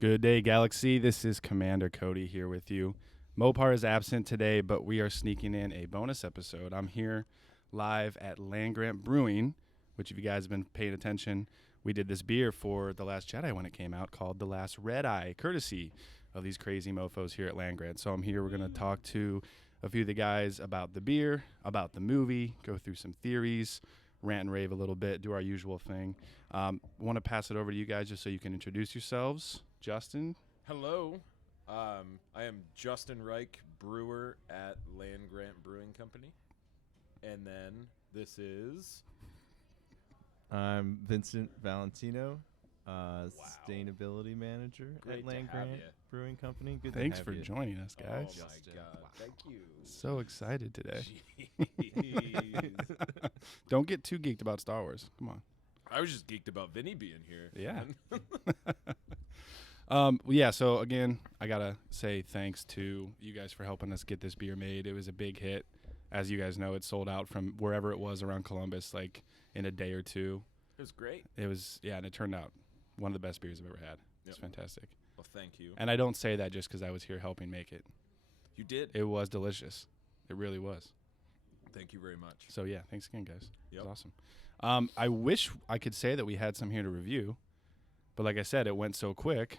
Good day, Galaxy. This is Commander Cody here with you. Mopar is absent today, but we are sneaking in a bonus episode. I'm here live at Land-Grant Brewing, which if you guys have been paying attention, we did this beer for The Last Jedi when it came out called The Last Red Eye, courtesy of these crazy mofos here at Land-Grant. So I'm here. We're going to talk to a few of the guys about the beer, about the movie, go through some theories, rant and rave a little bit, do our usual thing. Want to pass it over to you guys just so you can introduce yourselves. Justin. Hello. I am Justin Reik, brewer at Land-Grant Brewing Company. And then this is... I'm Vincent Valentino, sustainability manager Great at to Land-Grant have ya. Brewing Company. Good Thanks to for have you. joining us, guys. Oh, my Justin. God. Thank you. So excited today. Jeez. Don't get too geeked about Star Wars. Come on. I was just geeked about Vinny being here. Yeah. Yeah, so again, I got to say thanks to you guys for helping us get this beer made. It was a big hit. As you guys know, it sold out from wherever it was around Columbus, like in a day or two. It was great. It was, yeah, and it turned out one of the best beers I've ever had. It's fantastic. Well, thank you. And I don't say that just because I was here helping make it. You did. It was delicious. It really was. Thank you very much. So, yeah, thanks again, guys. Yep. It was awesome. I wish I could say that we had some here to review, but like I said, it went so quick.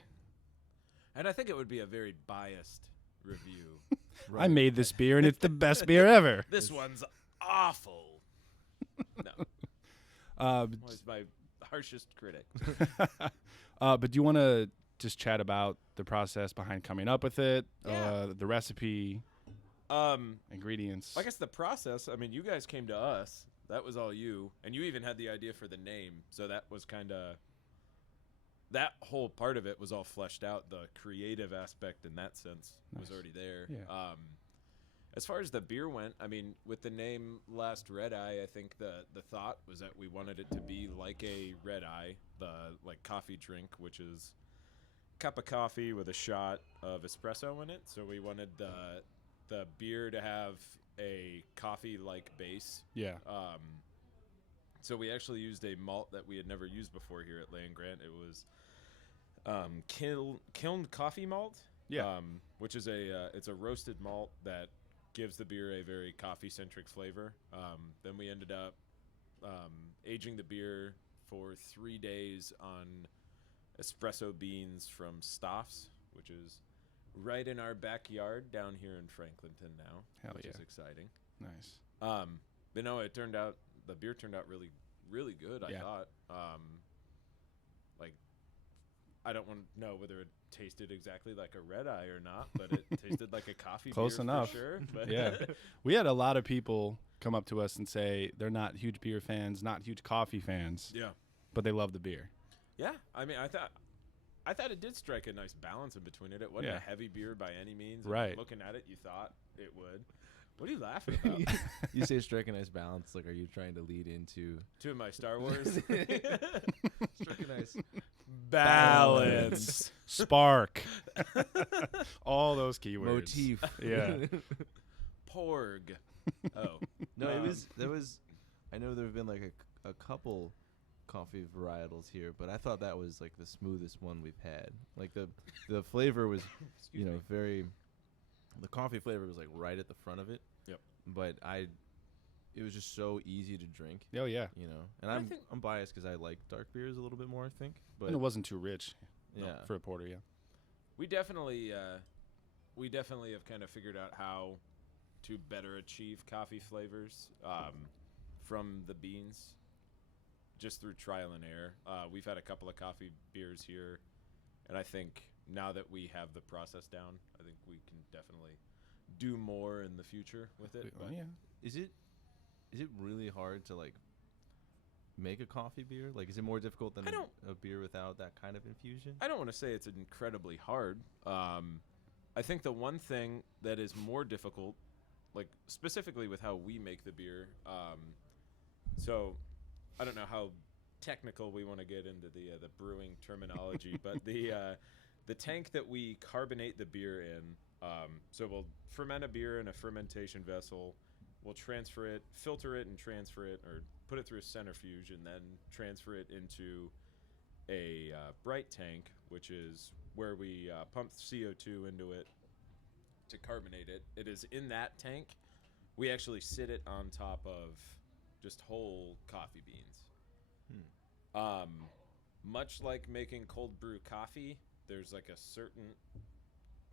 And I think it would be a very biased review. I made this beer, and it's the best beer ever. This one's awful. No. Was my harshest critic. But do you want to just chat about the process behind coming up with it, Yeah. the recipe, ingredients? I guess the process, I mean, you guys came to us. That was all you. And you even had the idea for the name. So that was kind of, that whole part of it was all fleshed out. The creative aspect in that sense was already there. Yeah. As far as the beer went, I mean, with the name Last Red Eye, I think the thought was that we wanted it to be like a red eye, the like coffee drink, which is a cup of coffee with a shot of espresso in it. So we wanted the beer to have a coffee-like base. Yeah. So we actually used a malt that we had never used before here at Land-Grant. It was kilned coffee malt. Yeah. Which is it's a roasted malt that gives the beer a very coffee-centric flavor. Then we ended up aging the beer for 3 days on espresso beans from Staff's, which is right in our backyard down here in Franklinton now, Hell which yeah. is exciting. Nice. But no, the beer turned out really, really good. Yeah. I thought. I don't want to know whether it tasted exactly like a red eye or not, but it tasted like a coffee Close beer enough. for sure. But Yeah. We had a lot of people come up to us and say they're not huge beer fans, not huge coffee fans, yeah. but they love the beer. Yeah. I mean, I thought it did strike a nice balance in between it. It wasn't Yeah. a heavy beer by any means. And Right. looking at it, you thought it would. What are you laughing about? You say strike a nice balance. Like, are you trying to lead into Two of my Star Wars. strike a nice Balance. Spark. All those keywords. motif? Yeah. Porg. Oh. No, Um, there was. I know there have been like a couple coffee varietals here, but I thought that was like the smoothest one we've had. Like the flavor was, very. The coffee flavor was like right at the front of it. Yep. But it was just so easy to drink. Oh, yeah. And I I'm think- I'm biased because I like dark beers a little bit more. I think, but And it wasn't too rich yeah, for a porter, yeah. We definitely have kind of figured out how to better achieve coffee flavors from the beans just through trial and error. We've had a couple of coffee beers here, and I think now that we have the process down, I think we can definitely do more in the future with it. Oh, But yeah. Is it really hard to like make a coffee beer? Like, is it more difficult than I don't- a beer without that kind of infusion? I don't want to say it's incredibly hard. I think the one thing that is more difficult, like specifically with how we make the beer, so I don't know how technical we want to get into the brewing terminology, but the tank that we carbonate the beer in, so we'll ferment a beer in a fermentation vessel, we'll transfer it, filter it and transfer it, or put it through a centrifuge and then transfer it into a bright tank, which is where we pump CO2 into it to carbonate it. It is in that tank. We actually sit it on top of just whole coffee beans. Much like making cold brew coffee, there's like a certain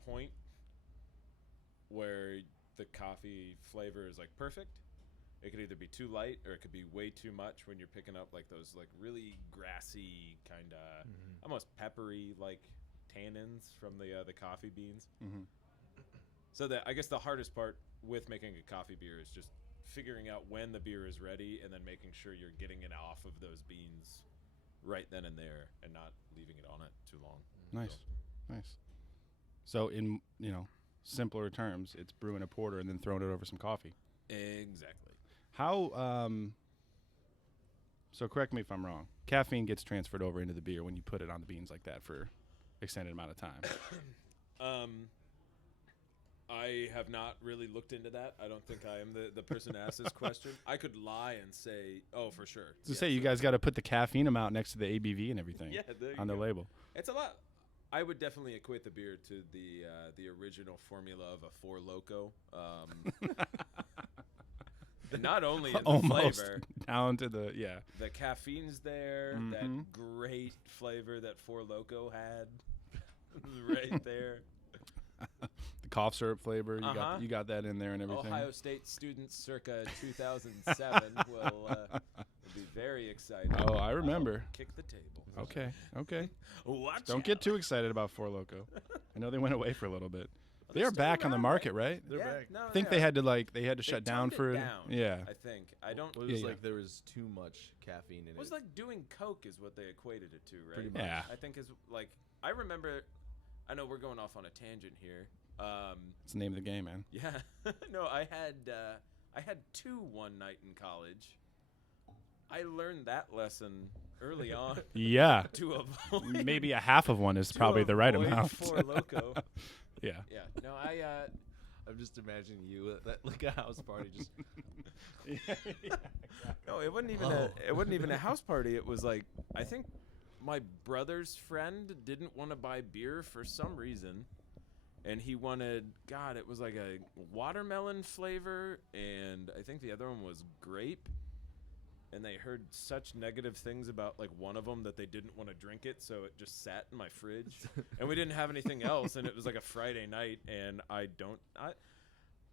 point where the coffee flavor is like perfect. It could either be too light or it could be way too much when you're picking up like those like really grassy kind of almost peppery like tannins from the coffee beans. So that I guess the hardest part with making a coffee beer is just figuring out when the beer is ready and then making sure you're getting it off of those beans right then and there and not leaving it on it too long. Nice. So in, simpler terms, it's brewing a porter and then throwing it over some coffee. Exactly. How, so correct me if I'm wrong, caffeine gets transferred over into the beer when you put it on the beans like that for extended amount of time. I have not really looked into that. I don't think I am the person to ask this question. I could lie and say, oh, for sure. So say you guys got to put the caffeine amount next to the ABV and everything on the label. It's a lot. I would definitely equate the beer to the original formula of a Four Loko. Not only in the almost flavor, down to the the caffeine's there. That great flavor that Four Loko had, right there. The cough syrup flavor, you got that in there and everything. Ohio State students circa 2007 will be very excited. Oh, I remember. I'll kick the table. Okay. Watch Don't out. get too excited about Four Loko. I know they went away for a little bit. They are back on the market, right? They're back. No, I think they had to shut down toned for it down, yeah. I think. I don't. It was like there was too much caffeine in it. It was like doing coke is what they equated it to, right? Pretty much. Yeah. I think is like I remember. I know we're going off on a tangent here. It's the name of the game, man. Yeah. No, I had two one night in college. I learned that lesson early on. Yeah. To avoid Maybe a half of one is probably the right amount. Four Loko. Yeah. Yeah. No, I'm just imagining you at that like a house party just No, it wasn't even a house party. It was like I think my brother's friend didn't want to buy beer for some reason. And he wanted, it was like a watermelon flavor, and I think the other one was grape. And they heard such negative things about like one of them that they didn't want to drink it, so it just sat in my fridge. And we didn't have anything else, and it was like a Friday night, and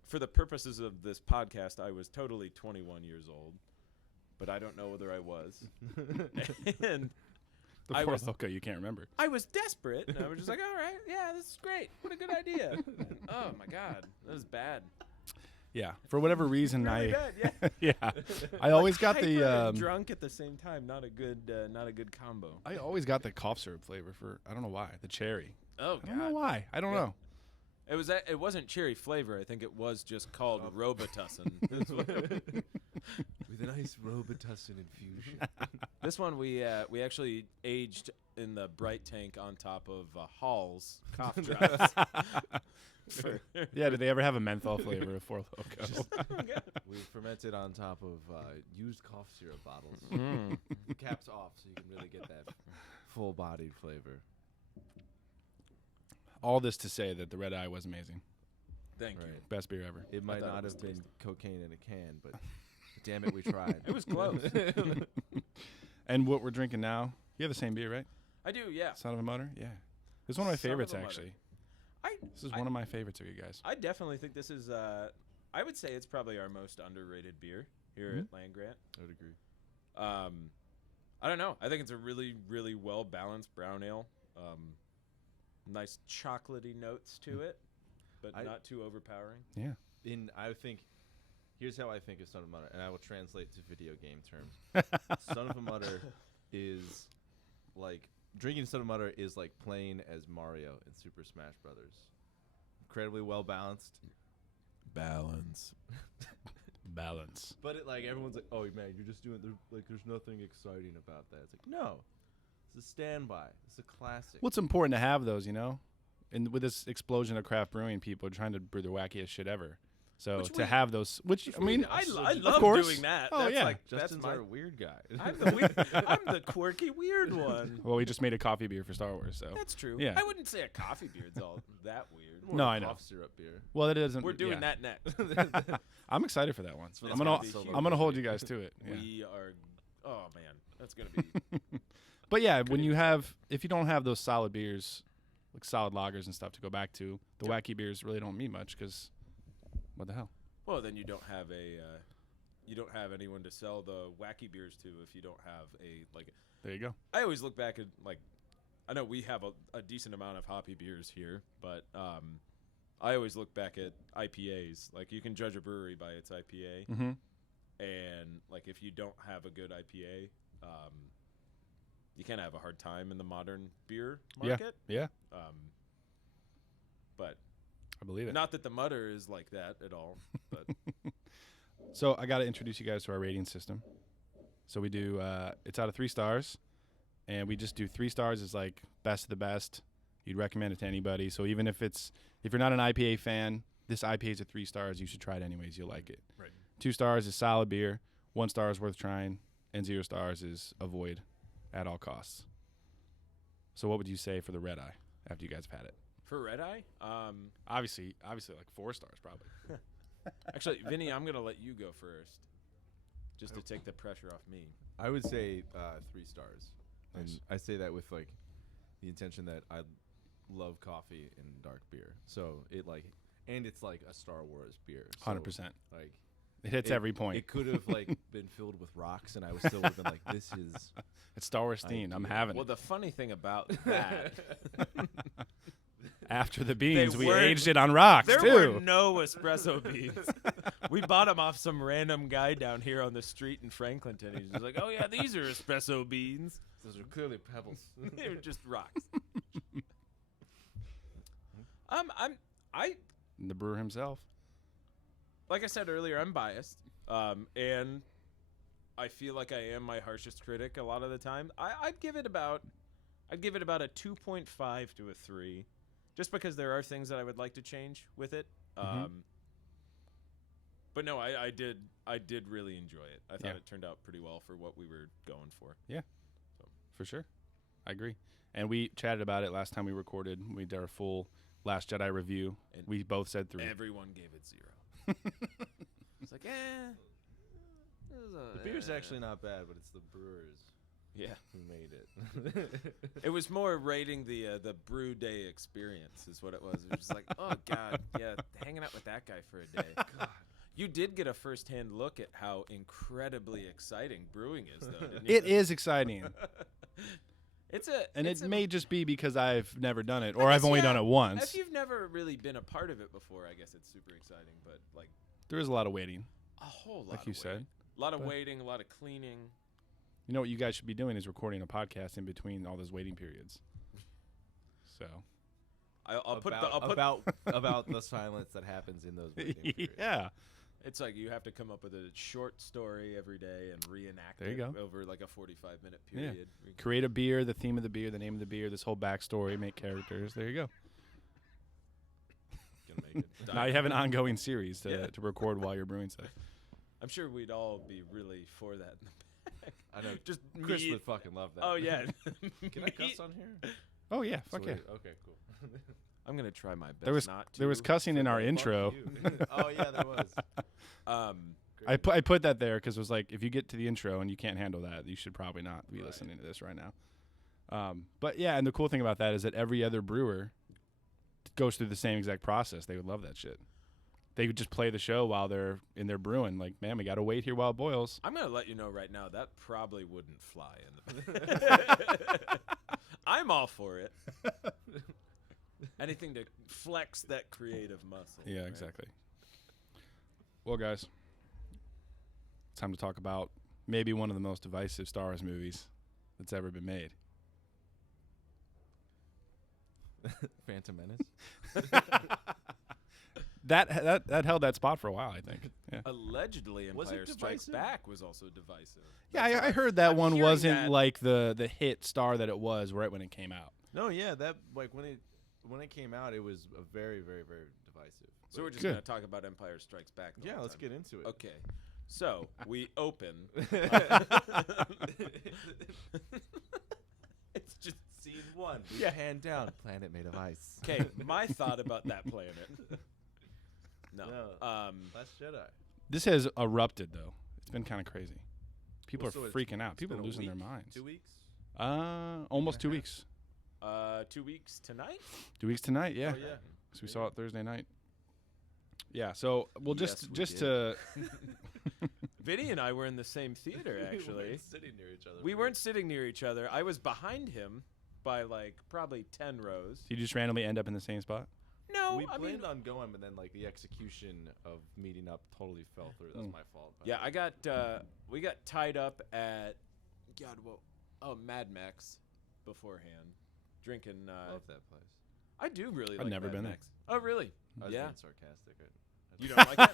for the purposes of this podcast, I was totally 21 years old, but I don't know whether I was. And The Four Loko, you can't remember. I was desperate, and I was just like, all right, yeah, this is great. What a good idea. Oh, my God. That was bad. Yeah. For whatever reason, Really bad, yeah. I always got hyper the and drunk at the same time. Not a good combo. I always got the cough syrup flavor for I don't know why, the cherry. Oh, God. I don't know why. I don't know. It wasn't cherry flavor. I think it was just called Robitussin. with a nice Robitussin infusion. This one we actually aged in the bright tank on top of Hall's cough drops. Yeah, did they ever have a menthol flavor of Four Loko? We fermented on top of used cough syrup bottles. Caps off so you can really get that full-bodied flavor. All this to say that the Red Eye was amazing. Thank you. Best beer ever. It might not have been cocaine in a can, but damn it, we tried. It was close. And what we're drinking now, you have the same beer, right? I do, yeah. Son of a Mutter? Yeah. It's one of my Son of favorites, a Mutter. actually. This is I- one of my favorites of you guys. I definitely think this is. I would say it's probably our most underrated beer here at Land-Grant. I would agree. I don't know. I think it's a really, really well balanced brown ale. Nice chocolatey notes to it, but not too overpowering. Yeah. Here's how I think of Son of a Mutter, and I will translate to video game terms. Son of a Mutter is like drinking Son of a Mutter is like playing as Mario in Super Smash Brothers. Incredibly well balanced. Balance. But it like everyone's like, oh man, you're just doing there's nothing exciting about that. It's like no, it's a standby. It's a classic. Well, it's important to have those, And with this explosion of craft brewing, people are trying to brew the wackiest shit ever. So Which to we- have those, which I mean, I of love course. doing that. Oh, That's yeah. like that's Justin's my our weird guy. I'm the quirky weird one. Well, we just made a coffee beer for Star Wars, so That's true. Yeah. I wouldn't say a coffee beard's all that weird. More No, of a I know. cough syrup beer. well, it doesn't. We're doing yeah. that next. I'm excited for that one. for I'm the gonna gonna be solo huge. I'm gonna hold beer. you guys to it. Yeah. We are. Oh man, that's gonna be. But yeah, when you have, if you don't have those solid beers, like solid lagers and stuff to go back to, the wacky beers really don't mean much because, what the hell? Well, then you don't have you don't have anyone to sell the wacky beers to if you don't have a like. There you go. I always look back at like, I know we have a decent amount of hoppy beers here, but I always look back at IPAs. Like you can judge a brewery by its IPA, Mm-hmm. and like if you don't have a good IPA, you can have a hard time in the modern beer market. Yeah, But I believe it. not that the mutter is like that at all. But So I got to introduce you guys to our rating system. So we do, it's out of 3 stars, and we just do 3 stars is like best of the best. You'd recommend it to anybody. So even if you're not an IPA fan, this IPA is a 3 stars. You should try it anyways. You'll like it. Right. 2 stars is solid beer. 1 star is worth trying, and 0 stars is avoid at all costs. So what would you say for the red eye after you guys have had it? for red eye, Obviously like 4 stars probably. actually, Vinny, I'm gonna let you go first, just to take the pressure off me. I would say 3 stars. Nice. And I say that with like the intention that I love coffee and dark beer. So it like, and it's like a Star Wars beer. So 100%. Like It hits every point. It could have like been filled with rocks, and I was still been like, this is. It's Star Wars themed. I'm having Well, it. the funny thing about that, After the beans, we weren't- aged it on rocks there too. were no espresso beans. We bought them off some random guy down here on the street in Franklinton. He's just like, "Oh yeah, these are espresso beans." Those are clearly pebbles. They were just rocks. The brewer himself. Like I said earlier, I'm biased, and I feel like I am my harshest critic a lot of the time. I'd give it about a 2.5 to a 3, just because there are things that I would like to change with it. But no, I did really enjoy it. I thought Yeah. it turned out pretty well for what we were going for. For sure. I agree. And we chatted about it last time we recorded. We did our full Last Jedi review. And We both said 3. Everyone gave it 0. It's like, The beer's actually not bad, but it's the brewers yeah. who made it. It was more rating the brew day experience is what it was. It was just like, oh god, yeah, hanging out with that guy for a day. God. You did get a first-hand look at how incredibly exciting brewing is, though. Didn't you? It is exciting. And it's it may just be because I've never done it, I or I've guess, only yeah, done it once. If you've never really been a part of it before, I guess it's super exciting. But like There is a lot of waiting, a whole lot, like you said. a lot of But- waiting, a lot of cleaning. You know what you guys should be doing is recording a podcast in between all those waiting periods. So. I'll put about the silence that happens in those waiting periods. Yeah. It's like you have to come up with a short story every day and reenact There you it go. over like a 45-minute Yeah. period. Create a beer, the theme of the beer, the name of the beer, this whole backstory, make characters. There you go. Gonna make it. Now you have an ongoing series to, Yeah. to record while you're brewing stuff. I'm sure we'd all be really for that. I know. Just Chris me- would fucking love that. Oh yeah. Can I cuss on here? Oh yeah, fuck yeah. Sweet. Okay, cool. I'm gonna try my best There was not to. there was cussing in our Fuck intro. you. Oh yeah, there was. I put that there because it was like, if you get to the intro and you can't handle that, you should probably not be Right. listening to this right now. But yeah, and the cool thing about that is that every other brewer goes through the same exact process. They would love that shit. They would just play the show while they're in their brewing. Like, man, we got to wait here while it boils. I'm gonna let you know right now that probably wouldn't fly in the. I'm all for it. Anything to flex that creative muscle. Yeah, right? exactly. Well, guys, it's time to talk about maybe one of the most divisive Star Wars movies that's ever been made. Phantom Menace. That held that spot for a while, I think. Yeah, Allegedly, Was it Empire Strikes divisive? Back was also divisive. yeah. I heard that I'm one hearing wasn't that. like the hit star that it was right when it came out. No, yeah, that like when it when it came out, it was a very, very, very divisive. So we're just Good. going to talk about Empire Strikes Back. the Yeah, whole let's time. get into it. Okay. So we open. It's just scene one. We Yeah. pan down. Planet made of ice. Okay, my thought about that planet. No. Last Jedi. This has erupted though. It's been kind of crazy. People Well, so are it's- freaking out. it's People are been a losing their week? minds. 2 weeks? Almost 2 half? weeks. 2 weeks tonight. 2 weeks tonight. Yeah. Oh, yeah. So we saw it Thursday night. Yeah. So we'll Yes, we just did. to Vinny and I were in the same theater, We actually. weren't sitting near each other. We weren't sitting near each other. I was behind him by like probably 10 rows. you just randomly end up in the same spot. No, We I mean, planned on going, but then like the execution of meeting up totally fell through. That's my fault. yeah, we got tied up at Mad Max beforehand, drinking. Love that place. I do really I've like never Mad been there. Max. Oh, really? I was Yeah. being sarcastic. You don't like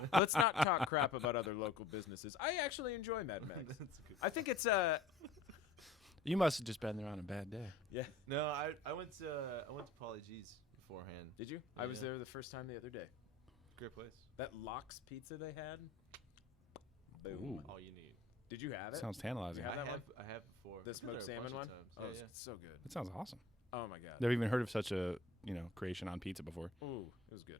it? Let's not talk crap about other local businesses. I actually enjoy Mad Max. That's a good I think it's You must have just been there on a bad day. yeah. No, I went to Pauly G's beforehand. Did you? I was Yeah. there the first time the other day. Great place. That Locks pizza they had. Boom. Ooh. All you need. Did you have it? Sounds tantalizing. Yeah. Have that one? I have before. The I've been smoked there a bunch salmon of one? times. Oh, Yeah, it's so good. That sounds awesome. Oh my god. Never even heard of such a creation on pizza before. Ooh, it was good.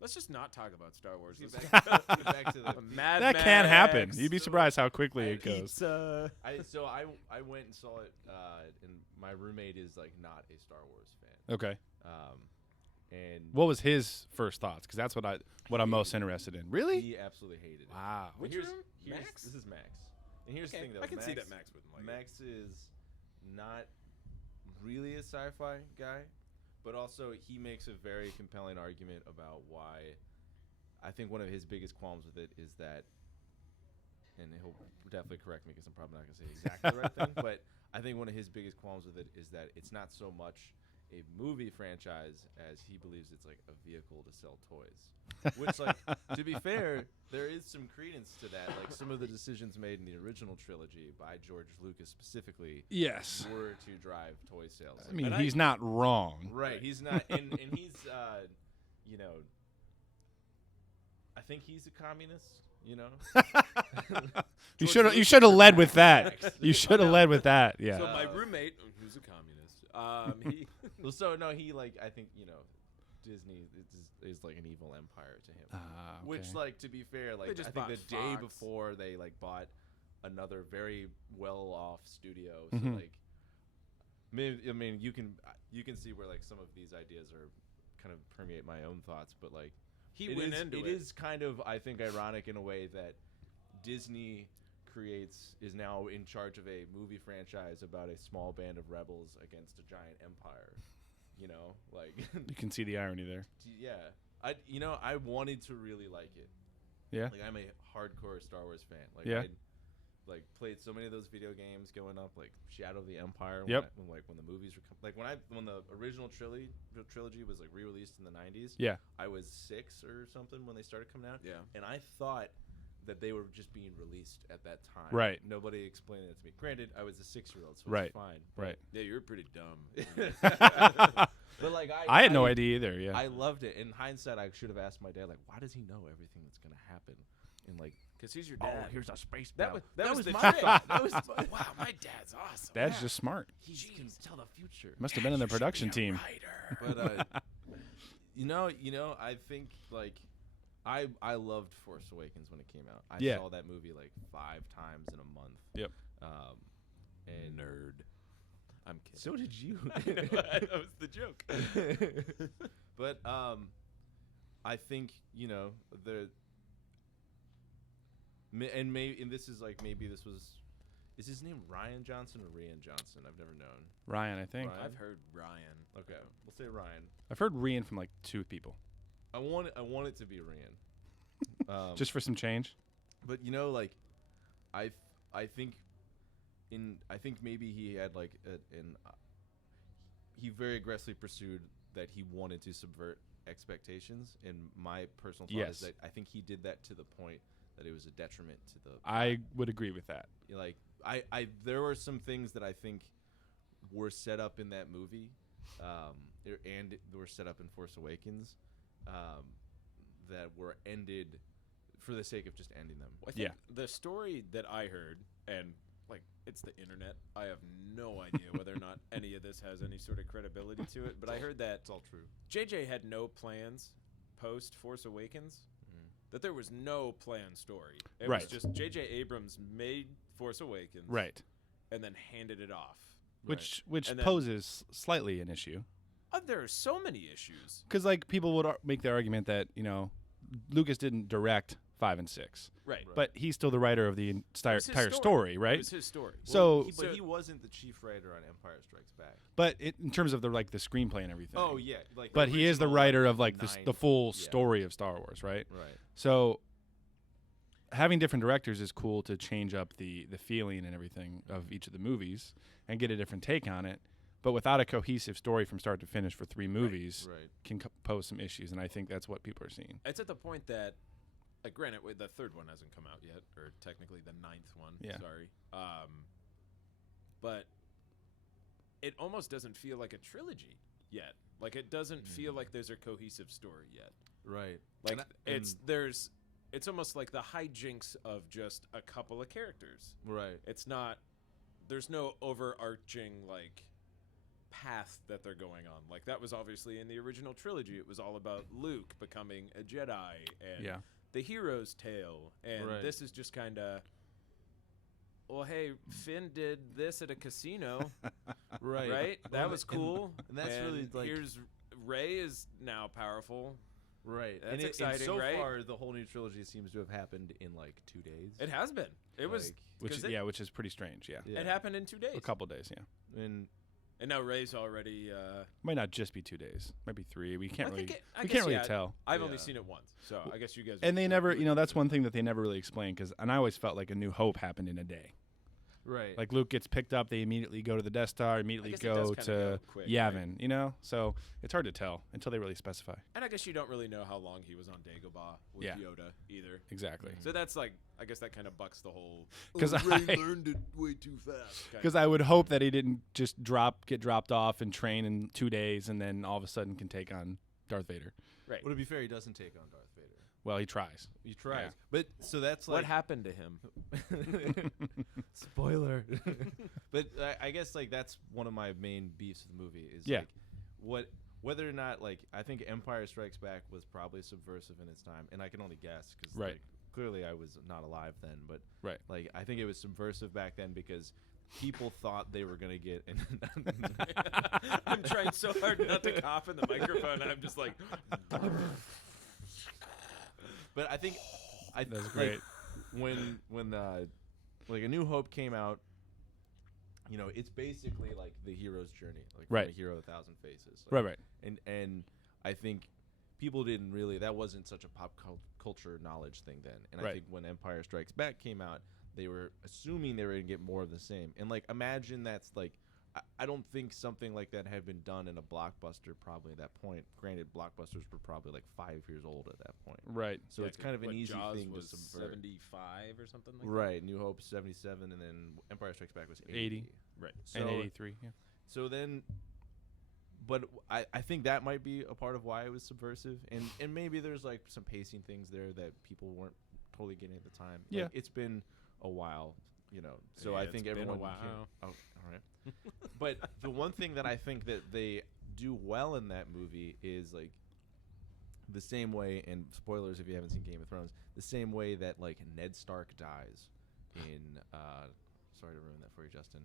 Let's just not talk about Star Wars. Let's Let's get back to the Mad That can happen. Max. You'd be surprised how quickly it goes. Pizza. I went and saw it, and my roommate is like not a Star Wars fan. Okay. And What was his first thoughts? Because that's what I'm most interested in. Really? he absolutely hated it. Wow. But Which room? Max? This is Max. And here's Okay, the thing, though. I can see that Max wouldn't like it. Max is not really a sci-fi guy, but also he makes a very compelling argument about why. I think one of his biggest qualms with it is that, and he'll definitely correct me because I'm probably not going to say exactly the right thing, but I think one of his biggest qualms with it is that it's not so much a movie franchise as he believes it's like a vehicle to sell toys. Which, like, to be fair, there is some credence to that. Like, some of the decisions made in the original trilogy by George Lucas specifically Yes. were to drive toy sales. I mean, And he's not wrong. right. He's not, and he's, you know, I think he's a communist. You know, You George should have Lucas led or with Max? that. You should have led with that. Yeah. So my roommate, who's a communist, he Well, so no, he like I think Disney is like an evil empire to him. Which, Okay. like, to be fair, like They just I think bought the day Fox. before they like bought another very well-off studio. So Mhm. like, maybe I mean you can see where like some of these ideas are kind of permeate my own thoughts, but like he it went is, into it is kind of I think ironic in a way that Disney is now in charge of a movie franchise about a small band of rebels against a giant empire. You know, like You can see the irony there. yeah. I wanted to really like it. Yeah. Like I'm a hardcore Star Wars fan. Like Yeah. I like played so many of those video games growing up, like Shadow of the Empire. Yep. When the movies were when the original trilogy was like re-released in the 90s. Yeah. I was 6 or something when they started coming out. Yeah. And I thought that they were just being released at that time. Right. Nobody explained it to me. Granted, I was a 6-year-old, so Right. it's fine. Right. Yeah, you were pretty dumb. But like I had no idea either. Yeah. I loved it. In hindsight, I should have asked my dad, like, why does he know everything that's gonna happen? And like, Because he's your dad. here's a space That battle. was- that was the my trick. thought. That was Wow, my dad's awesome. Dad's just smart. he can tell the future. Must have been in the production team. Writer. But you know, I think like I loved Force Awakens when it came out. I Yeah. saw that movie like 5 times in a month. Yep. And Nerd. I'm kidding. so did you. That was the joke. But I think and this is like maybe this was. Is his name Ryan Johnson or Rian Johnson? I've never known. Ryan, I think. Ryan? I've heard Ryan. Okay, we'll say Ryan. I've heard Rian from like 2 people. I want it to be Rian. Just for some change. But like, I think maybe he had like he very aggressively pursued that he wanted to subvert expectations. And my personal thought Yes. is that I think he did that to the point that it was a detriment to the. I would agree with that. Like there were some things that I think were set up in that movie and were set up in Force Awakens, that were ended for the sake of just ending them. Well, I think the story that I heard, and like it's the internet, I have no idea whether or not any of this has any sort of credibility to it. But I heard that It's all true. JJ had no plans post Force Awakens. That there was no planned story. It was just J.J. Abrams made Force Awakens, and then handed it off, which poses slightly an issue. There are so many issues Because like people would make the argument that Lucas didn't direct 5 and 6, right? But he's still the writer of the entire story, right? It was his story. So, but he wasn't the chief writer on Empire Strikes Back. But in terms of the screenplay and everything. Oh yeah, but he is the writer of the full story of Star Wars, right? Right. So having different directors is cool to change up the feeling and everything of each of the movies and get a different take on it. But without a cohesive story from start to finish for 3 movies, can pose some issues, and I think that's what people are seeing. It's at the point that, like, granted, the 3rd one hasn't come out yet, or technically the 9th one. Yeah. Sorry. But it almost doesn't feel like a trilogy yet. Like, it doesn't feel like there's a cohesive story yet. Right. Like, it's almost like the hijinks of just a couple of characters. Right. It's not. There's no overarching like path that they're going on. Like that was obviously in the original trilogy. It was all about Luke becoming a Jedi and the hero's tale. And this is just kind of, well, hey, Finn did this at a casino. Right? That was cool. And that's really like, here's Rey is now powerful. Right. That's exciting, and so right? far, the whole new trilogy seems to have happened in like 2 days. It has been. It was. Which is pretty strange, It happened in 2 days. A couple days, And now Rey's already. Might not just be 2 days. Might be 3. We can't really tell. I've only seen it once, so I guess you guys. And they never, that's one thing that they never really explained. And I always felt like A New Hope happened in a day. Right. Like Luke gets picked up, they immediately go to the Death Star, immediately go to Yavin, So it's hard to tell until they really specify. And I guess you don't really know how long he was on Dagobah with Yoda either. Exactly. So that's like, I guess that kind of bucks the whole. Because Rey learned it way too fast. Because I would hope that he didn't just get dropped off and train in 2 days, and then all of a sudden can take on Darth Vader. Right. Well, to be fair, he doesn't take on Darth Vader. Well, he tries. He tries. But so that's like what happened to him? Spoiler. But I guess like that's one of my main beefs of the movie is like whether or not like I think Empire Strikes Back was probably subversive in its time, and I can only guess because like, clearly I was not alive then, but like I think it was subversive back then because people thought they were gonna get. I'm trying so hard not to cough in the microphone. I'm just like. But I think that's great. When like A New Hope came out, it's basically like the hero's journey, like the hero of 1,000 faces. Like, right. And I think people didn't really, that wasn't such a pop culture knowledge thing then. And I think when Empire Strikes Back came out, they were assuming they were going to get more of the same. And like imagine that's like, I don't think something like that had been done in a blockbuster probably at that point. Granted, blockbusters were probably like 5 years old at that point. Right. So it's kind of an easy Jaws thing was to subvert. 75 or something like that. Right. New Hope 77, and then Empire Strikes Back was 80. Right. So, and 83. Yeah. So then, but I think that might be a part of why it was subversive, and maybe there's like some pacing things there that people weren't totally getting at the time. Yeah. Like, it's been a while. So I think everyone. Wow. Oh, all right. But the one thing that I think that they do well in that movie is like the same way, and spoilers if you haven't seen Game of Thrones, the same way that like Ned Stark dies in. Sorry to ruin that for you, Justin.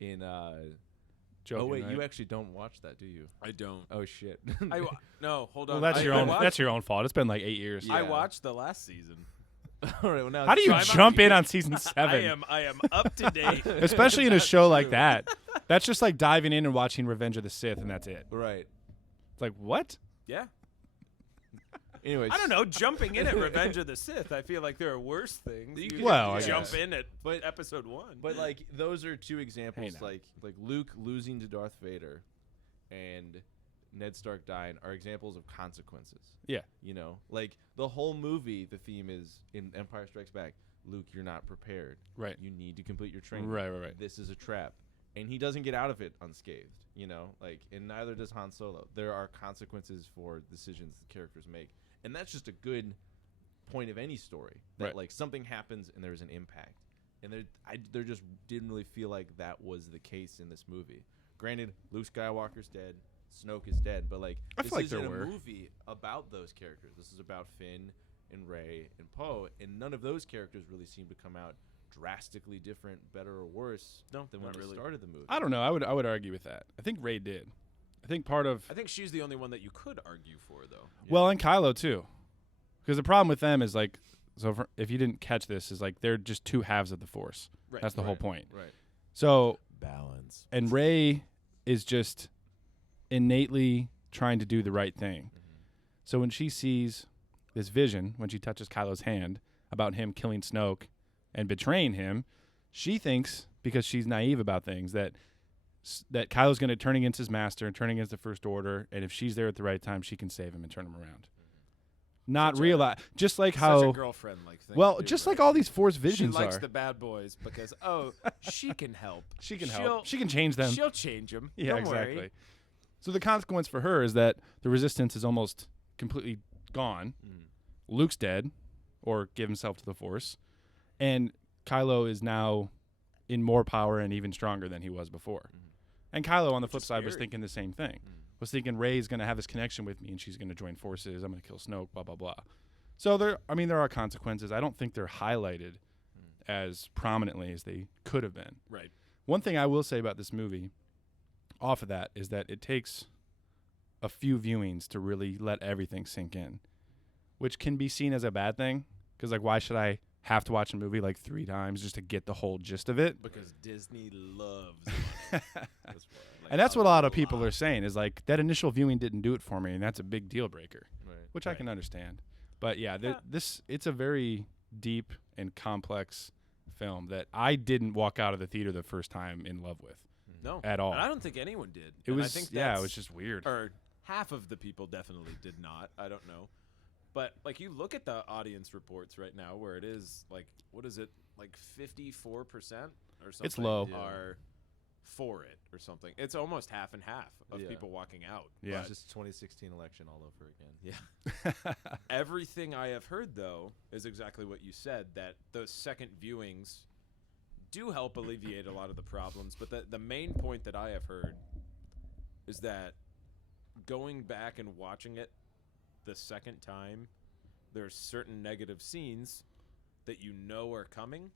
In. Joking, oh wait, right? you actually don't watch that, do you? I don't. Oh shit. No, hold on. Well, that's that's your own fault. It's been like 8 years. Yeah. I watched the last season. All right, well now how do you jump in on season 7? I am up to date. Especially in a show like that. That's just like diving in and watching Revenge of the Sith, and that's it. Right. It's like, what? Yeah. Anyways, I don't know. Jumping in at Revenge of the Sith, I feel like there are worse things. You I jump guess. in at episode 1. But like those are two examples, like Luke losing to Darth Vader, and Ned Stark dying are examples of consequences. Yeah. Like the whole movie, the theme is in Empire Strikes Back, Luke, you're not prepared. Right. You need to complete your training. Right. This is a trap. and he doesn't get out of it unscathed. And neither does Han Solo. There are consequences for decisions the characters make, and that's just a good point of any story. That like something happens and there's an impact, and there just didn't really feel like that was the case in this movie. Granted, Luke Skywalker's dead, Snoke is dead, but like I this feel like isn't there a were. movie about those characters. This is about Finn and Rey and Poe, and none of those characters really seem to come out drastically different, better or worse than when not they really. started the movie. I don't know. I would argue with that. I think Rey did. I think I think she's the only one that you could argue for, though. well, and Kylo too, because the problem with them is like, if you didn't catch this, is like they're just two halves of the Force. Right. That's the whole point. Right. So Balance. and Rey is just innately trying to do the right thing. So when she sees this vision, when she touches Kylo's hand about him killing Snoke and betraying him, she thinks, because she's naive about things, that Kylo's going to turn against his master and turn against the First Order, and if she's there at the right time, she can save him and turn him around. Not realize, just like how such a girlfriend-like thing. well, too, just right? like all these Force visions she likes are. the bad boys because she can help. She can help. She can change them. She'll change them. Yeah, Don't exactly. worry. So the consequence for her is that the Resistance is almost completely gone. Luke's dead, or give himself to the Force, and Kylo is now in more power and even stronger than he was before. And Kylo, on the flip side, was thinking the same thing. Was thinking Rey's going to have this connection with me, and she's going to join forces. I'm going to kill Snoke. Blah blah blah. So there are consequences. I don't think they're highlighted as prominently as they could have been. Right. One thing I will say about this movie, off of that, is that it takes a few viewings to really let everything sink in, which can be seen as a bad thing. Because, like, why should I have to watch a movie like 3 times just to get the whole gist of it? Because Disney loves That's And that's what a lot of people are saying, is like, that initial viewing didn't do it for me, and that's a big deal breaker, which I can understand. But yeah, it's a very deep and complex film that I didn't walk out of the theater the first time in love with. No. At all. And I don't think anyone did. It And was I think it was just weird. Or half of the people definitely did not. I don't know. But like you look at the audience reports right now where it is like what is it? Like 54% or something It's low. are for it or something. It's almost half and half of people walking out. Yeah. It's just 2016 election all over again. Yeah. Everything I have heard, though, is exactly what you said, that those second viewings do help alleviate a lot of the problems. But the main point that I have heard is that going back and watching it the second time, there's certain negative scenes that you know are coming,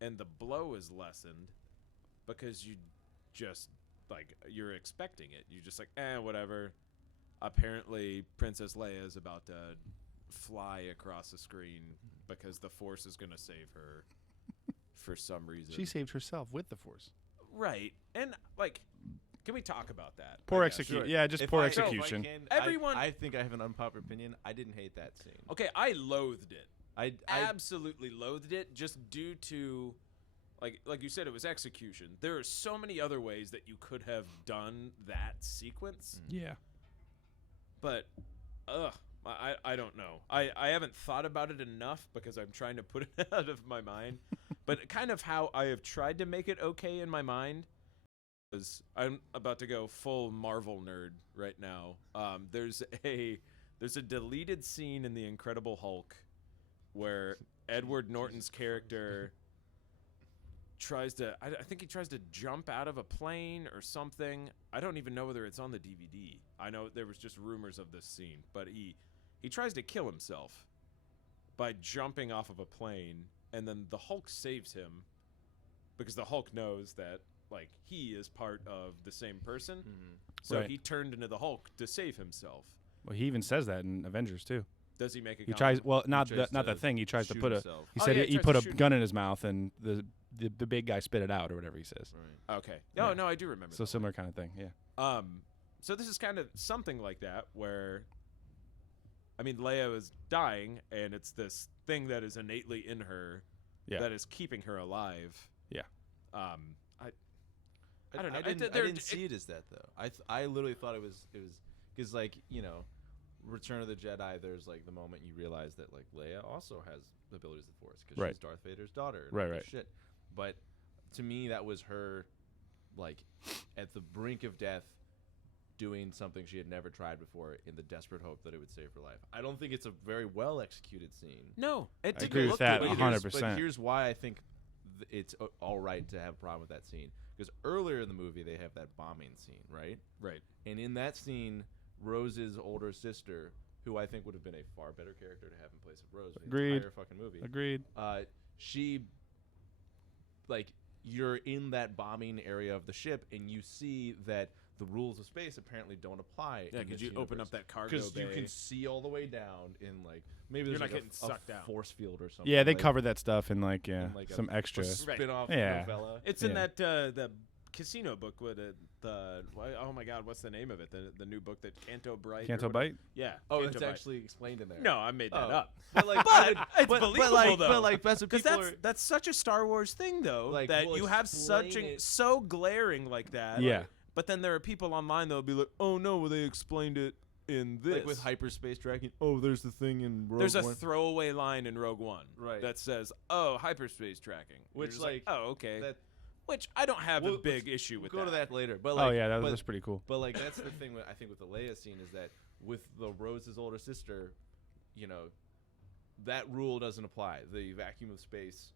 and the blow is lessened because you just, like, you're expecting it. You're just like, whatever. Apparently, Princess Leia is about to fly across the screen because the Force is going to save her for some reason. She saved herself with the Force. Right. And, like, can we talk about that? Poor I guess? execution. Sure. Yeah, just If poor I- execution. if I can, Everyone- I think I have an unpopular opinion. I didn't hate that scene. Okay, I loathed it. I Absolutely loathed it just due to, like you said, it was execution. There are so many other ways that you could have done that sequence. Yeah. But, I don't know. I haven't thought about it enough because I'm trying to put it out of my mind. But kind of how I have tried to make it okay in my mind is I'm about to go full Marvel nerd right now. There's a deleted scene in The Incredible Hulk where Edward Norton's character tries to I think he tries to jump out of a plane or something. I don't even know whether it's on the DVD. I know there was just rumors of this scene, but he tries to kill himself by jumping off of a plane, and then the Hulk saves him because the Hulk knows that like he is part of the same person. So Right. he turned into the Hulk to save himself. Well, he even says that in Avengers too. Does he make a He comment? tries. Well, not tries the to thing. He tries to shoot put a. himself. He Oh, said yeah, he he tries put to a shoot gun in his mouth, and the big guy spit it out, or whatever he says. Right. Okay. Yeah. Oh, no, I do remember So that. similar kind of thing. Yeah. So this is kind of something like that where, I mean, Leia is dying, and it's this thing that is innately in her Yeah. that is keeping her alive. Yeah. I don't know. I didn't see it as that though. I literally thought it was because like Return of the Jedi. There's like the moment you realize that like Leia also has the abilities of the Force because Right. she's Darth Vader's daughter. and Right, all this right. Shit. But to me, that was her like at the brink of death, doing something she had never tried before in the desperate hope that it would save her life. I don't think it's a very well executed scene. No, it I didn't agree with look that good. 100%. But here's why I think it's all right to have a problem with that scene. Because earlier in the movie, they have that bombing scene, right? Right. And in that scene, Rose's older sister, who I think would have been a far better character to have in place of Rose for the Agreed. entire fucking movie. Agreed. She, like, you're in that bombing area of the ship, and you see that the rules of space apparently don't apply. Yeah, because you open up that cargo because bay. you can see all the way down in like maybe You're there's not like getting a sucked out. force field or something. Yeah, they like, covered that stuff in like in like some extra. spin-off Yeah. novella. It's in Yeah. that the casino book with oh my god, what's the name of it? The new book that Canto Bright. or Canto whatever- Bite? Yeah. Oh, Canto it's Bite. actually explained in there. No, I made that Oh. up. But like, But it's believable, though. But like, that's what Because people are. that's such a Star Wars thing, though, Like, that we'll you have such explain it. so glaring like that. Yeah. But then there are people online that'll be like, "Oh no, well, they explained it in this." Like with hyperspace tracking. Oh, there's the thing in Rogue There's a One. throwaway line in Rogue One Right. that says, "Oh, hyperspace tracking," And Which, you're just like, oh, okay. that. Which I don't have We'll- a big issue with. We'll go to that later. But Oh like, yeah, but, that's pretty cool. But like that's the thing I think with the Leia scene is that with the Rose's older sister, you know, that rule doesn't apply. The vacuum of space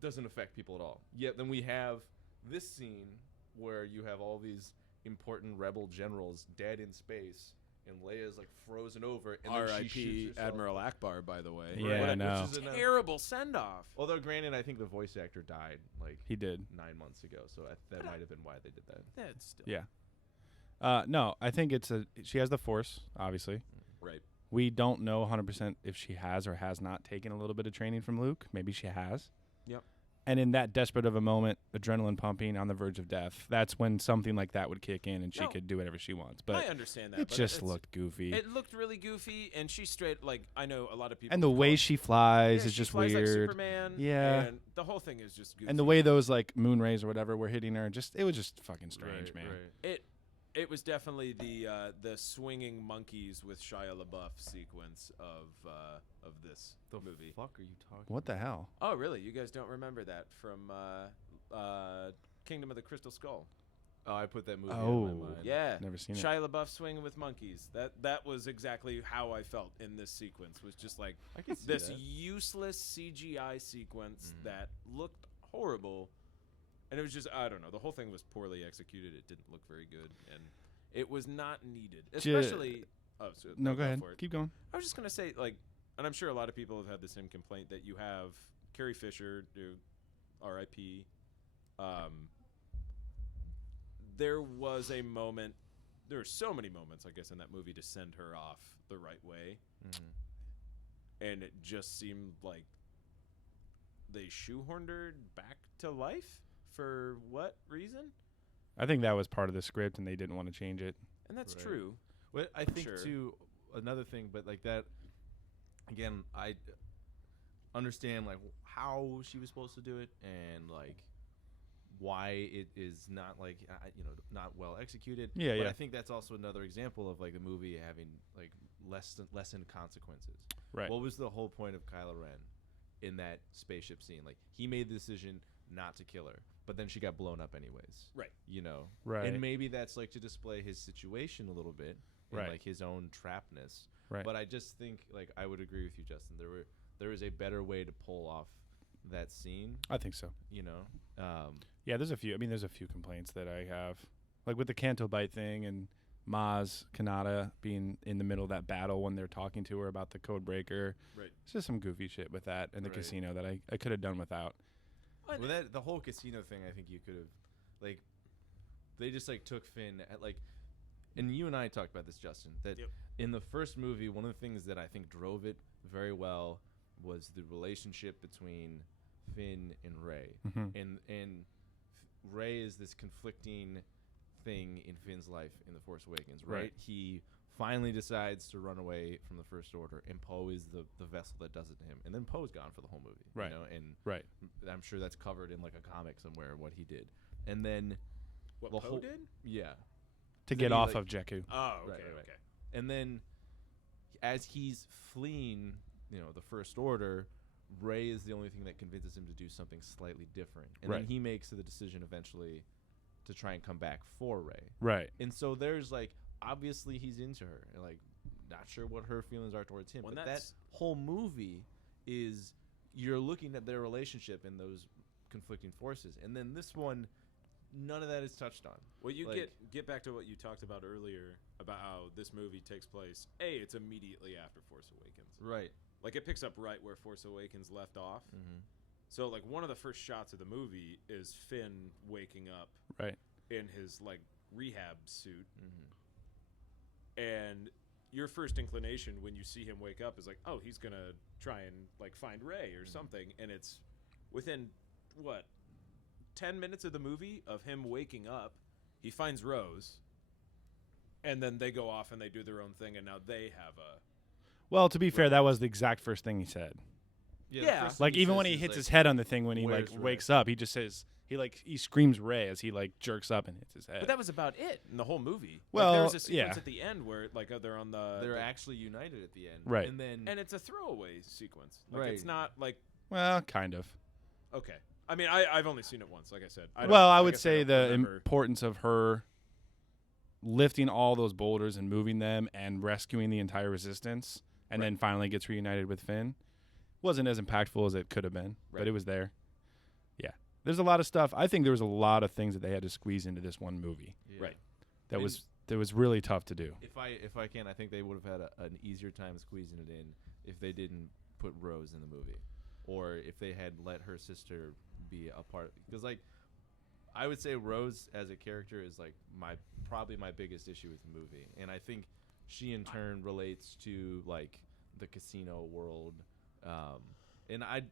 doesn't affect people at all. Yet then we have this scene where you have all these important rebel generals dead in space, and Leia's like frozen over, and then she R.I.P. shoots herself. Admiral Akbar, by the way. Yeah, I know. Which is Terrible send off. although granted, I think the voice actor died like He did. 9 months ago, so that might have been why they did that. That's still Yeah. No, I think she has the Force, obviously. right. We don't know 100% if she has or has not taken a little bit of training from Luke. Maybe she has. Yep. And in that desperate of a moment, adrenaline pumping on the verge of death, that's when something like that would kick in and she No. could do whatever she wants. I But understand that. it but just it's- looked goofy. It looked really goofy, and she straight like I know a lot of people. And the call way it- she flies yeah, is she just flies weird. Like Superman. Yeah. And the whole thing is just goofy. And the way those like moon rays or whatever were hitting her, it was just fucking strange, man. It was definitely the swinging monkeys with Shia LaBeouf sequence of this The movie. fuck are you talking? What the hell? Oh, really? You guys don't remember that from Kingdom of the Crystal Skull? Oh, I put that movie Oh. in my mind. Yeah. Never seen it. Shia LaBeouf swinging with monkeys. That was exactly how I felt in this sequence. Was just like I can see this that. useless CGI sequence that looked horrible, and it was just I don't know. The whole thing was poorly executed. It didn't look very good, and it was not needed, especially. No, go ahead. for it. Keep going. I was just gonna say, like, and I'm sure a lot of people have had the same complaint that you have Carrie Fisher, who, R.I.P. There was a moment. There were so many moments, I guess, in that movie to send her off the right way, and it just seemed like they shoehorned her back to life for what reason? I think that was part of the script and they didn't want to change it. And that's Right. true. Well, I think Sure. too another thing, but like that again, I understand like how she was supposed to do it and like why it is not like not well executed. Yeah, but yeah. I think that's also another example of like the movie having like lessened consequences. Right. What was the whole point of Kylo Ren in that spaceship scene? Like he made the decision not to kill her, but then she got blown up anyways. Right. You know. Right. And maybe that's like to display his situation a little bit, and Right. like his own trappedness. Right. But I just think like I would agree with you, Justin. There is a better way to pull off that scene. I think so. You know. Yeah, there's a few. I mean, there's a few complaints that I have, like with the Canto Bite thing and Maz Kanata being in the middle of that battle when they're talking to her about the code breaker. Right. It's just some goofy shit with that and the Right. casino that I could have done without. Well, that the whole casino thing, I think you could have, like, they just like took Finn at like, and you and I talked about this, Justin. That Yep. in the first movie, one of the things that I think drove it very well was the relationship between Finn and Rey, Mhm. and Rey is this conflicting thing in Finn's life in The Force Awakens. Right? He finally decides to run away from the First Order, and Poe is the vessel that does it to him. And then Poe's gone for the whole movie. Right. You know? And Right. I'm sure that's covered in like a comic somewhere what he did. And then What the Poe whole- did? yeah. To Then get he, off like- of Jakku. Oh, okay, Right. okay. And then as he's fleeing, the First Order, Rey is the only thing that convinces him to do something slightly different. And Right. then he makes the decision eventually to try and come back for Rey. Right. And so there's like obviously he's into her and like not sure what her feelings are towards him. Well, but that whole movie is you're looking at their relationship and those conflicting forces. And then this one, none of that is touched on. Well, you get back to what you talked about earlier about how this movie takes place. It's immediately after Force Awakens. Right. Like it picks up right where Force Awakens left off. Mm-hmm. So like one of the first shots of the movie is Finn waking up right in his like rehab suit. Mm-hmm. And your first inclination when you see him wake up is like, oh, he's going to try and like find Rey or something. And it's within 10 minutes of the movie of him waking up, he finds Rose, and then they go off and they do their own thing, and now they have a... Well, to be fair, that was the exact first thing he said. Yeah. Like, even when he hits his head on the thing when he, like, wakes up, he just says... He screams Rey as he, like, jerks up and hits his head. But that was about it in the whole movie. Well, like, there was a sequence at the end where, like, they're on the... They're actually united at the end. Right. And it's a throwaway sequence. Like, right. It's not, like... Well, kind of. Okay. I mean, I've only seen it once, like I said. I would say the importance of her lifting all those boulders and moving them and rescuing the entire resistance and then finally gets reunited with Finn wasn't as impactful as it could have been, but it was there. Yeah. There's a lot of stuff. I think there was a lot of things that they had to squeeze into this one movie. Yeah. Right. That was really tough to do. If I can, I think they would have had an easier time squeezing it in if they didn't put Rose in the movie, or if they had let her sister be a part. Because like, I would say Rose as a character is like probably my biggest issue with the movie, and I think she in turn relates to like the casino world, and I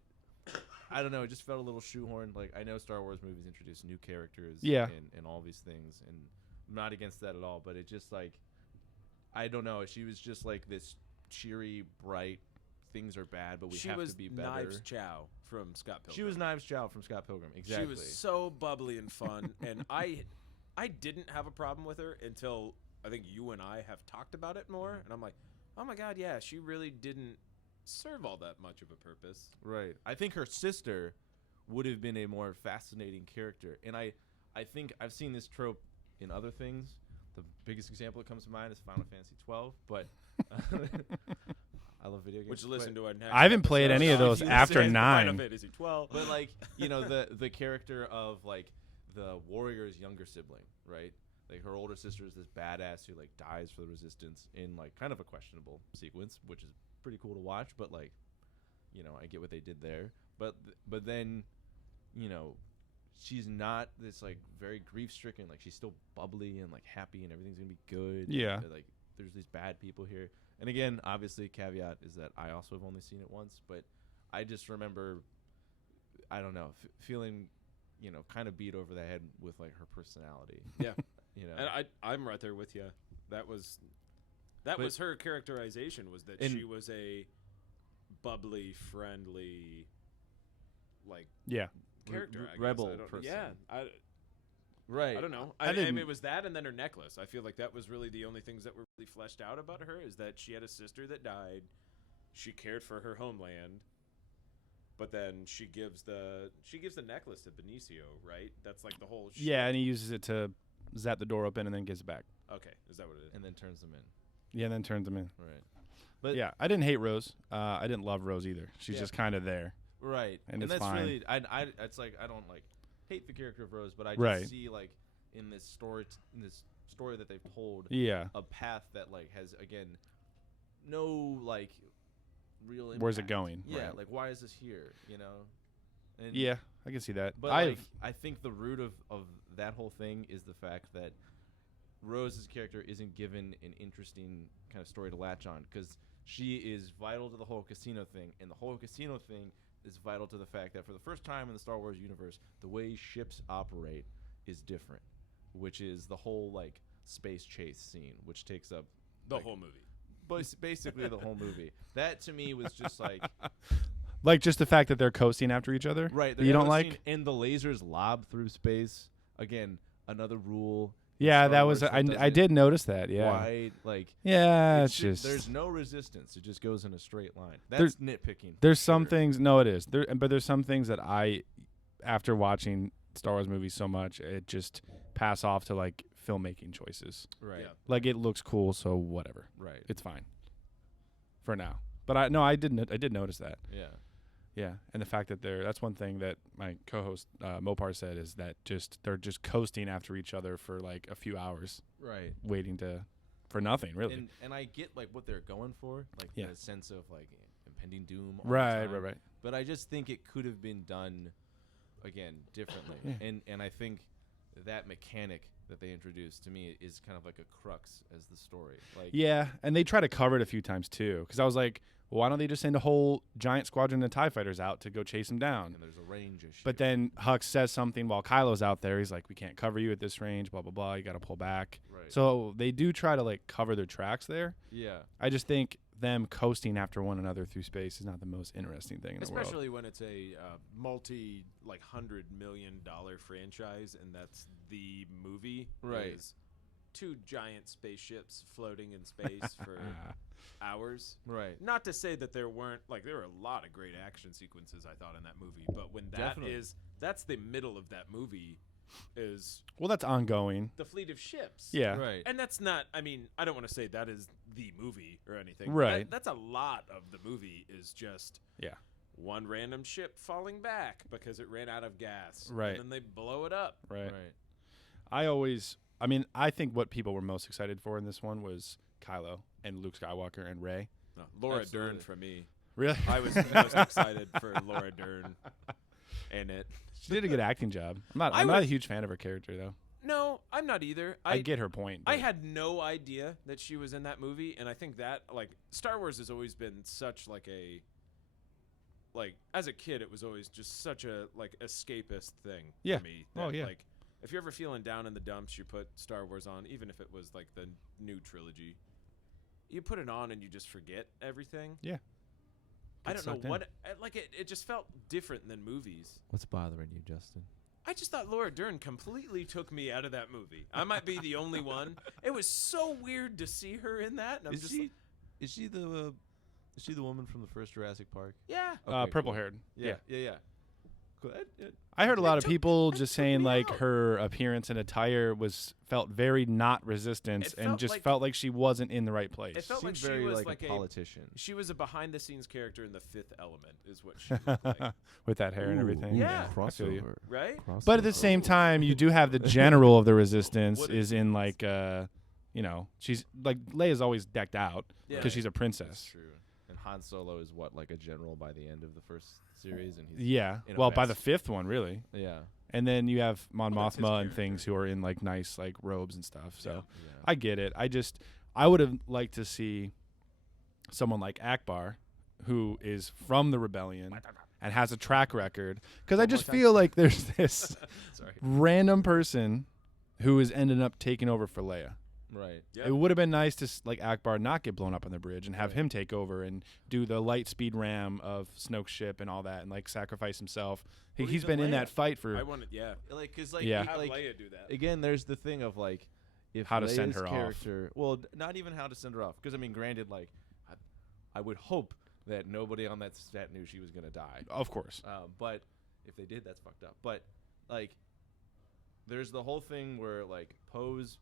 don't know. It just felt a little shoehorned. Like I know Star Wars movies introduce new characters, and all these things, and I'm not against that at all. But it just like, I don't know. She was just like this cheery, bright. Things are bad, but we have to be better. She was Knives Chow from Scott Pilgrim. She was Knives Chow from Scott Pilgrim. Exactly. She was so bubbly and fun, and I didn't have a problem with her until I think you and I have talked about it more, and I'm like, oh my god, yeah, she really didn't serve all that much of a purpose. Right. I think her sister would have been a more fascinating character, and I think I've seen this trope in other things. The biggest example that comes to mind is Final Fantasy 12, but I love video games. Which listen to our next I haven't played any of those after 9. Final Fantasy 12. But like, you know, the character of like the warrior's younger sibling, right? Like her older sister is this badass who like dies for the resistance in like kind of a questionable sequence, which is pretty cool to watch, but like, you know, I get what they did there. But then, you know, she's not this like very grief-stricken, like she's still bubbly and like happy and everything's going to be good. Yeah. Like there's these bad people here. And again, obviously, caveat is that I also have only seen it once, but I just remember, I don't know, feeling, you know, kind of beat over the head with like her personality. Yeah, you know, and I'm right there with you. That was her characterization, was that she was a bubbly, friendly, like character, rebel person. Yeah, right. I don't know. I mean, it was that, and then her necklace. I feel like that was really the only things that were really fleshed out about her. Is that she had a sister that died. She cared for her homeland, but then she gives the necklace to Benicio, right? That's like the whole. Yeah, and he uses it to zap the door open and then gives it back. Okay, is that what it is? And then turns them in. Yeah, and then turns them in. Right. But yeah, I didn't hate Rose. I didn't love Rose either. She's just kind of there. Right. And it's that's fine. really, it's like I don't like hate the character of Rose, but I just see like in this story that they've told, a path that like has again no like real impact. Where's it going? Yeah, right. like why is this here? You know. And yeah, I can see that. But like, I think the root of that whole thing is the fact that Rose's character isn't given an interesting kind of story to latch on, because she is vital to the whole casino thing, and the whole casino thing is vital to the fact that for the first time in the Star Wars universe, the way ships operate is different, which is the whole like space chase scene, which takes up the whole movie. But basically the whole movie. That to me was just like like just the fact that they're coasting after each other. Right. You don't like? And the lasers lob through space. Again, another rule. Yeah, that was I did notice that. Yeah. Why like? Yeah, it's just there's no resistance. It just goes in a straight line. That's nitpicking. There's some things. No, it is. But there's some things that I, after watching Star Wars movies so much, it just pass off to like filmmaking choices. Right. Yeah. Like it looks cool, so whatever. Right. It's fine for now. But I did notice that. Yeah. Yeah, and the fact that that's one thing that my co-host Mopar said is that they're just coasting after each other for like a few hours, Right. waiting for nothing really. And I get like what they're going for, like Yeah. the sense of like impending doom. All Right, the time. right. But I just think it could have been done again differently. Yeah. And I think that mechanic that they introduced to me is kind of like a crux as the story. Like Yeah, and they try to cover it a few times too, because I was like, well, why don't they just send a whole giant squadron of TIE fighters out to go chase him down? and there's a range issue. But then Hux says something while Kylo's out there. He's like, we can't cover you at this range, blah, blah, blah. You got to pull back. right. So they do try to like cover their tracks there. yeah. I just think them coasting after one another through space is not the most interesting thing in the world. Especially when it's a multi like $100 million franchise, and that's the movie. Right. Is 2 giant spaceships floating in space for hours. Right. Not to say that there were a lot of great action sequences I thought in that movie, but when Definitely. that's the middle of that movie is Well, that's ongoing. the fleet of ships. Yeah. Right. And that's not, I mean, I don't want to say that is the movie or anything. Right. That's a lot of the movie is just Yeah. one random ship falling back because it ran out of gas. Right. And then they blow it up. Right. Right. I think what people were most excited for in this one was Kylo and Luke Skywalker and Rey. No, Laura Absolutely. Dern for me. Really? I was most excited for Laura Dern in it. She did a good acting job. I'm I not a was- huge fan of her character though. No, I'm not either. I get her point. I but- had no idea that she was in that movie, and I think that like Star Wars has always been such like a as a kid it was always just such a like escapist thing Yeah. to me. Oh, that, yeah. Like if you're ever feeling down in the dumps, you put Star Wars on, even if it was like the new trilogy. You put it on and you just forget everything. Yeah. I Get don't know sucked in. what it just felt different than movies. What's bothering you, Justin? I just thought Laura Dern completely took me out of that movie. I might be the only one. It was so weird to see her in that. And I'm just like, Is she the woman from the first Jurassic Park? yeah. Okay, purple cool. haired. Yeah. Cool. I heard a lot of took- people it just took saying me like out. her appearance and attire felt very not Resistance, It and felt just like- felt like she wasn't in the right place. It felt Seemed like she very was like a politician. She was a behind-the-scenes character in The Fifth Element, is what she looked like, with that hair and everything. Yeah. I feel you. crossover. right? But at the same time, you do have the general of the Resistance What is in like, she's like Leia's always decked out Yeah. because she's a That's princess. true. And Han Solo is what, like a general by the end of the first series, and he's Yeah. in a Well, by the vest. 5th one, really. yeah. And then you have Mon Well, that's his Mothma and character. things who are in like nice like robes and stuff. So Yeah. I get it. I would have liked to see someone like Akbar, who is from the rebellion and has a track record. Because I One more just time. feel like there's this Sorry. random person who is ended up taking over for Leia. Right. Yeah. It would have been nice to like Akbar not get blown up on the bridge and have Right. him take over and do the light speed ram of Snoke's ship and all that and like sacrifice himself. Or He's even been in Leia. that fight for I wanted, yeah. Like, cause like, Yeah. he- Have like Leia do that. again, there's the thing of like, if How to send Leia's her off. character, well, not even how to send her off, because I mean, granted, like, I would hope that nobody on that set knew she was gonna die. Of course. But if they did, that's fucked up. But like, there's the whole thing where like Poe's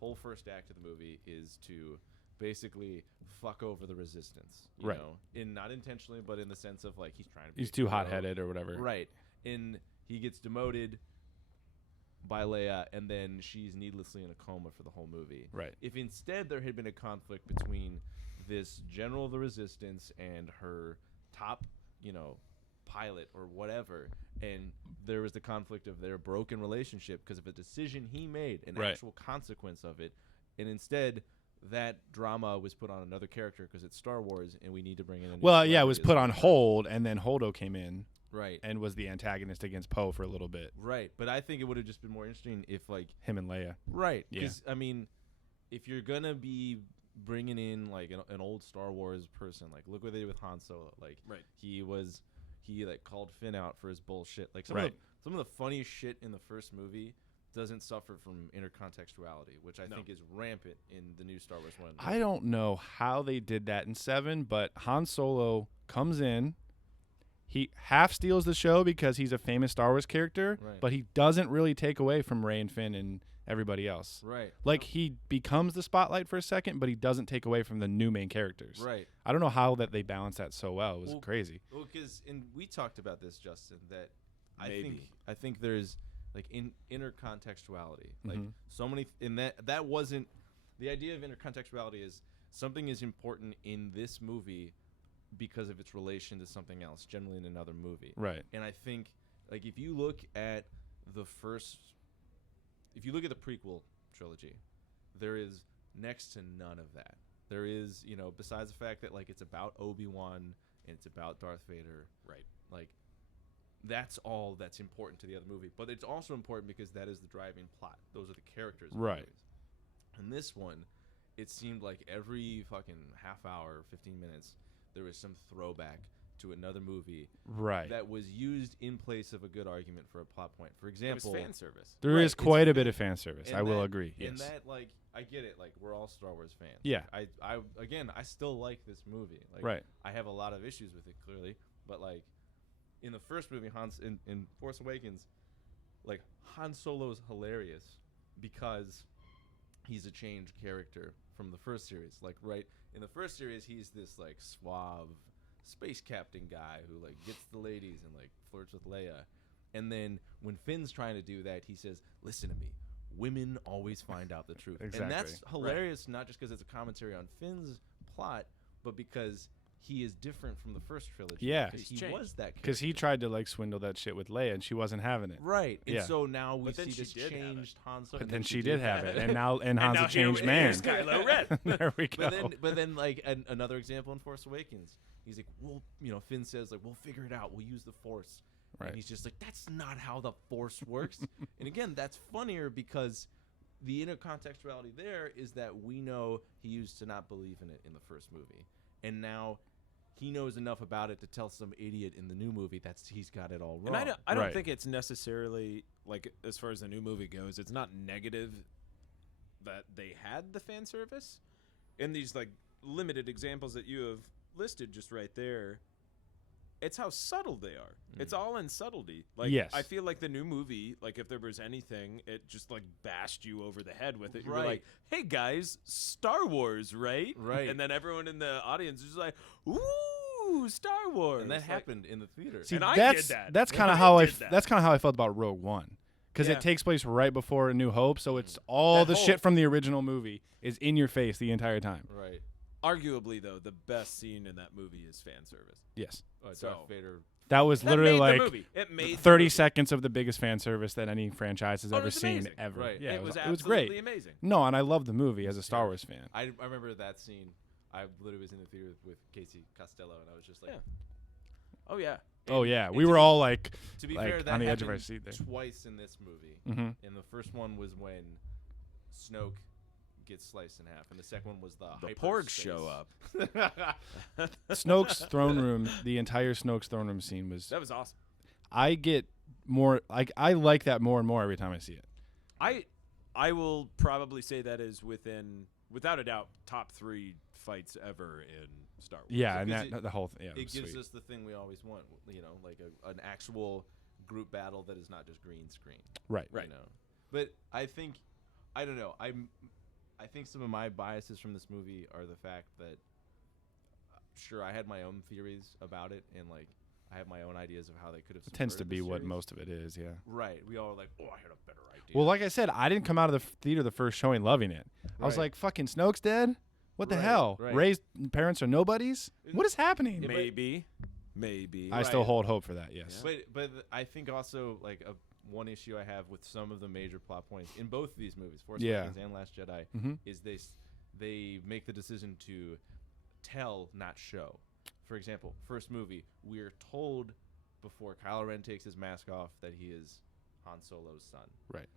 whole first act of the movie is to basically fuck over the Resistance, you Right. know, not intentionally, but in the sense of like he's trying to. Be He's a too hero. hot-headed or whatever. Right. And he gets demoted by Leia, and then she's needlessly in a coma for the whole movie. Right. If instead there had been a conflict between this general of the Resistance and her top, pilot or whatever, and there was the conflict of their broken relationship because of a decision he made, an Right. actual consequence of it, and instead that drama was put on another character because it's Star Wars and we need to bring in a new Well, yeah, it was celebrity put as on well. hold, and then Holdo came in Right. and was the antagonist against Poe for a little bit. Right, but I think it would have just been more interesting if, like, Him and Leia. right, Yeah. because I mean, if you're gonna be bringing in like an old Star Wars person, like look what they did with Han Solo. Like, Right. he like called Finn out for his bullshit. Like Right. some of the funniest shit in the first movie doesn't suffer from intercontextuality, which I No. think is rampant in the new Star Wars one. I don't know how they did that in 7, but Han Solo comes in. he half steals the show because he's a famous Star Wars character, Right. but he doesn't really take away from Rey and Finn and everybody else. Right. Like, he becomes the spotlight for a second, but he doesn't take away from the new main characters. Right. I don't know how that they balance that so well. It was crazy. Well, because and we talked about this, Justin, that Maybe. I think there's like inner contextuality. Like Mhm. so many in that wasn't the idea of intercontextuality is something is important in this movie because of its relation to something else, generally in another movie. Right. And I think like if you look at the prequel trilogy, there is next to none of that. There is, you know, besides the fact that like it's about Obi-Wan and it's about Darth Vader, Right. like that's all that's important to the other movie. But it's also important because that is the driving plot. Those are the characters. of the Right. movies. And this one, it seemed like every fucking half hour, 15 minutes, there was some throwback to another movie Right. that was used in place of a good argument for a plot point. For It was example, fan service. There Right, is it's quite a bit fan- of fan service. and I will that- agree. And Yes. that, like, I get it. Like, we're all Star Wars fans. Yeah. I still like this movie. Like, Right. I have a lot of issues with it, clearly. But, like, in the first movie, in Force Awakens, like, Han Solo's hilarious because he's a changed character from the first series. Like, right, in the first series, he's this, like, suave space captain guy who, like, gets the ladies and, like, flirts with Leia. And then when Finn's trying to do that, he says, listen to me. Women always find out the truth. Exactly. And that's hilarious, not just because it's a commentary on Finn's plot, but because he is different from the first trilogy. Yeah. Because He's he changed. was that Because he character. tried to, like, swindle that shit with Leia, and she wasn't having it. Right. And Yeah. so now we But then see she this did have it. changed Han Solo. But then she did have it, and Han's a now here- changed man. here's Kylo Ren. There we go. But then, like another example in Force Awakens, he's like, well, you know, Finn says like, we'll figure it out. We'll use the Force. Right. And he's just like, that's not how the Force works. And again, that's funnier because the intercontextuality there is that we know he used to not believe in it in the first movie, and now he knows enough about it to tell some idiot in the new movie he's got it all wrong. And I don't Right. think it's necessarily, like, as far as the new movie goes, it's not negative that they had the fan service. In these, like, limited examples that you have listed just right there, it's how subtle they are. It's all in subtlety. Like, Yes. I feel like the new movie, like, if there was anything, it just, like, bashed you over the head with it. You were Right. like, hey, guys, Star Wars, right? Right. And then everyone in the audience is just like, ooh, Star Wars. And that Like, happened in the theater. See, And I that's did that. that's And kind of I how did that. that's kind of how I felt about Rogue One, because Yeah. it takes place right before A New Hope, so it's all That the whole- shit from the original movie is in your face the entire time. Right. Arguably, though, the best scene in that movie is fan service. Yes, So- Darth Vader. that was That literally made like the movie. It made the 30 movie. seconds of the biggest fan service that any franchise has Oh, it ever was seen amazing. ever. Right. Yeah, it was it was absolutely great. amazing. No, and I love the movie as a Star Wars fan. I remember that scene. I literally was in the theater with Casey Costello, and I was just like, Yeah. Oh yeah. Oh yeah, and we to were be- all like to be like, fair, that on the edge of our happened seat there. twice in this movie. hmm And the first one was when Snoke gets sliced in half, and the second one was the The Porgs show up. Snoke's throne room, the entire Snoke's throne room scene was. That was awesome. I get more like I like that more and more every time I see it. I will probably say that is without a doubt, top 3 fights ever in Star Wars. Yeah, and Because that the whole thing. Yeah, It was gives sweet. us the thing we always want, you know, like an actual group battle that is not just green screen. Right. Right. You know, but I think I don't know. I think some of my biases from this movie are the fact that sure I had my own theories about it, and like I have my own ideas of how they could have. It tends to subverted be the what series. most of it is. Yeah. Right. We all were like, oh, I had a better idea. Well, like I said, I didn't come out of the theater the first showing loving it. I was Right. like, "Fucking Snoke's dead. What the Right, hell? right. Ray's parents are nobodies. What is happening?" Yeah, Maybe. I still Right. hold hope for that. Yes. But I think also like one issue I have with some of the major plot points in both of these movies, Force Yeah. Awakens and Last Jedi, Mhm. is they make the decision to tell, not show. For example, first movie, we're told before Kylo Ren takes his mask off that he is Han Solo's son. Right.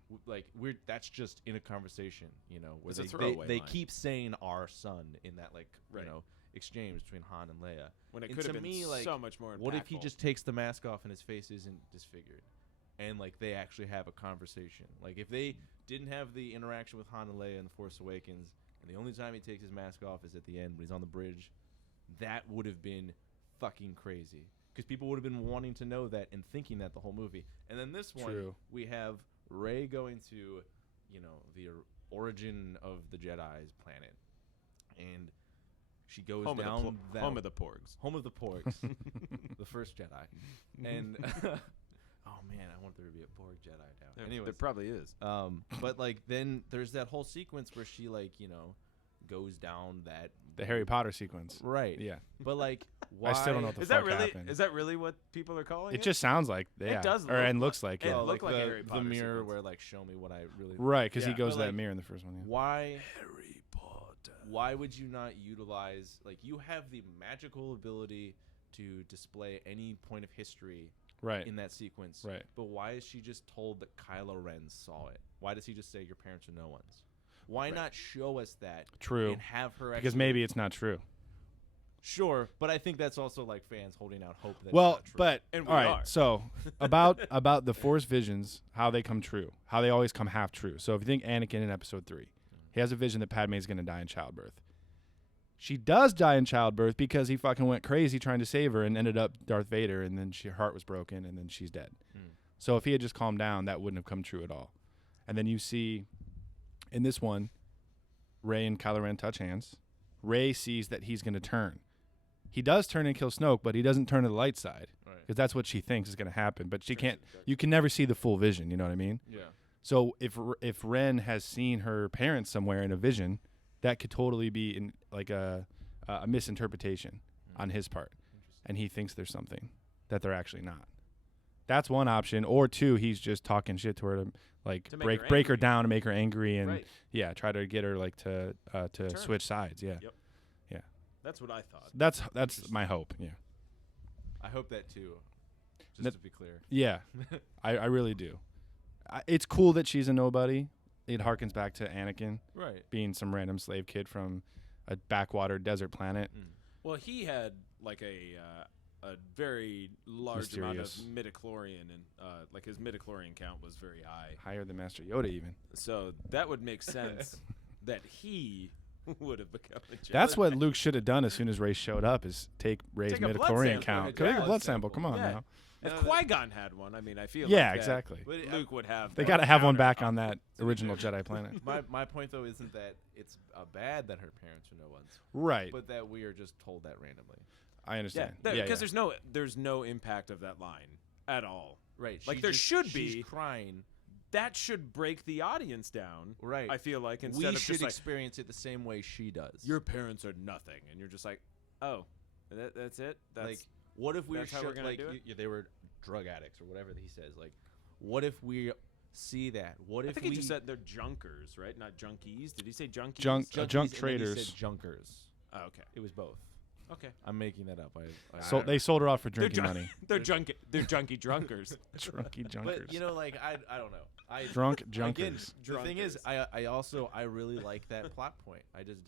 That's just in a conversation, you know, where It's a they throwaway line. keep saying our son in that Right. you know exchange between Han and Leia. When it And could have to been me, like, so much more impactful. What if he just takes the mask off and his face isn't disfigured? And like they actually have a conversation. Like if they didn't have the interaction with Han and Leia in The Force Awakens, and the only time he takes his mask off is at the end when he's on the bridge, that would have been fucking crazy. because people would have been wanting to know that and thinking that the whole movie. And then this one, True. we have Rey going to, the origin of the Jedi's planet, and she goes Home down that home of the Porgs. home of the Porgs, the first Jedi, and oh man, I want there to be a Porg Jedi now. Anyways, There probably is. but like then there's that whole sequence where she goes down that The Harry Potter sequence. right. Yeah. But like, why? I still don't know what the Is that fuck really? happened. Is that really what people are calling it? It just sounds like, yeah. does or look and looks like, it yeah. looked like a the, Harry the Potter mirror sequence. where show me what I really Right, because he Yeah, goes but, to that like, mirror in the first one. Yeah. Why? Harry Potter. Why would you not utilize you have the magical ability to display any point of history Right. in that sequence? Right. But why is she just told that Kylo Ren saw it? Why does he just say your parents are no ones? Why not show us that? True. And have her Because actually- maybe it's not true. Sure, but I think that's also like fans holding out hope that Well, it's not true. but And we all right. are. So about the Force visions, how they come true, how they always come half true. So if you think Anakin in Episode 3, he has a vision that Padme is going to die in childbirth. She does die in childbirth because he fucking went crazy trying to save her and ended up Darth Vader, and then her heart was broken, and then she's dead. So if he had just calmed down, that wouldn't have come true at all. And then you see in this one, Rey and Kylo Ren touch hands. Rey sees that he's going to turn. He does turn and kill Snoke, but he doesn't turn to the light side Right. because that's what she thinks is going to happen. But she Turns can't. to the dark You can never see the full vision. You know what I mean? Yeah. So if Ren has seen her parents somewhere in a vision, that could totally be in like a misinterpretation on his part, and he thinks there's something that they're actually not. That's one option. Or two, he's just talking shit to her to like To make her break her angry. down and make her angry and Right. yeah, try to get her like to Turn. switch sides. Yeah, Yep. That's what I thought. that's my hope. Yeah, I hope that too. Just That- to be clear. yeah, I really do. It's cool that she's a nobody. It harkens back to Anakin Right. being some random slave kid from a backwater desert planet. Well, he had like a very large amount of Mysterious. midichlorian, and like his midichlorian count was very high. Higher than Master Yoda even. So that would make sense that he would have become a Jedi. That's what Luke should have done as soon as Ray showed up is take Ray's Take a blood midichlorian sample. count. Yeah, Take a blood blood sample. sample. Come on Yeah. now. If No, that- Qui-Gon had one, I mean, I feel Yeah, like that exactly. But Luke would have. They that got to have one counter. back on that original Jedi planet. my point though isn't that it's bad that her parents are no ones, Right. but that we are just told that randomly. I Yeah, understand. because there's no impact of that line at all. Right. Like, she there just- should she's be. crying. That should break the audience down. Right. I feel like instead We of should just like experience it the same way she does. your parents are nothing, and you're just like, oh, that's it. That's like, what if we that's how we're gonna do it? they were drug addicts or whatever he says? Like, what if we see that? What I if think we he just said they're junkers, right? Not junkies. Did he say junkies? Junk- junkies, junk and then he traders. said junkers. Oh, okay. It was both. Okay. I'm making that up. So they sold her off for They're drinking jun- money. They're junkie drunkers. Drunky junkers. But I don't know. Drunk Again, junkers. the thing is, I really like that plot point. I just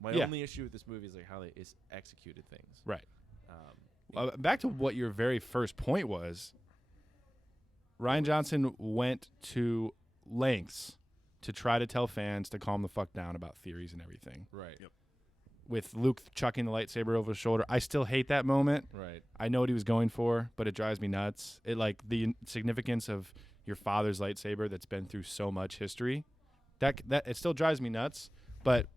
my Yeah. only issue with this movie is like how they executed things. Right. Um, Back to what your very first point was. Ryan Johnson went to lengths to try to tell fans to calm the fuck down about theories and everything. right. Yep. With Luke chucking the lightsaber over his shoulder, I still hate that moment. Right. I know what he was going for, but it drives me nuts. It like the significance of your father's lightsaber that's been through so much history. That it still drives me nuts, but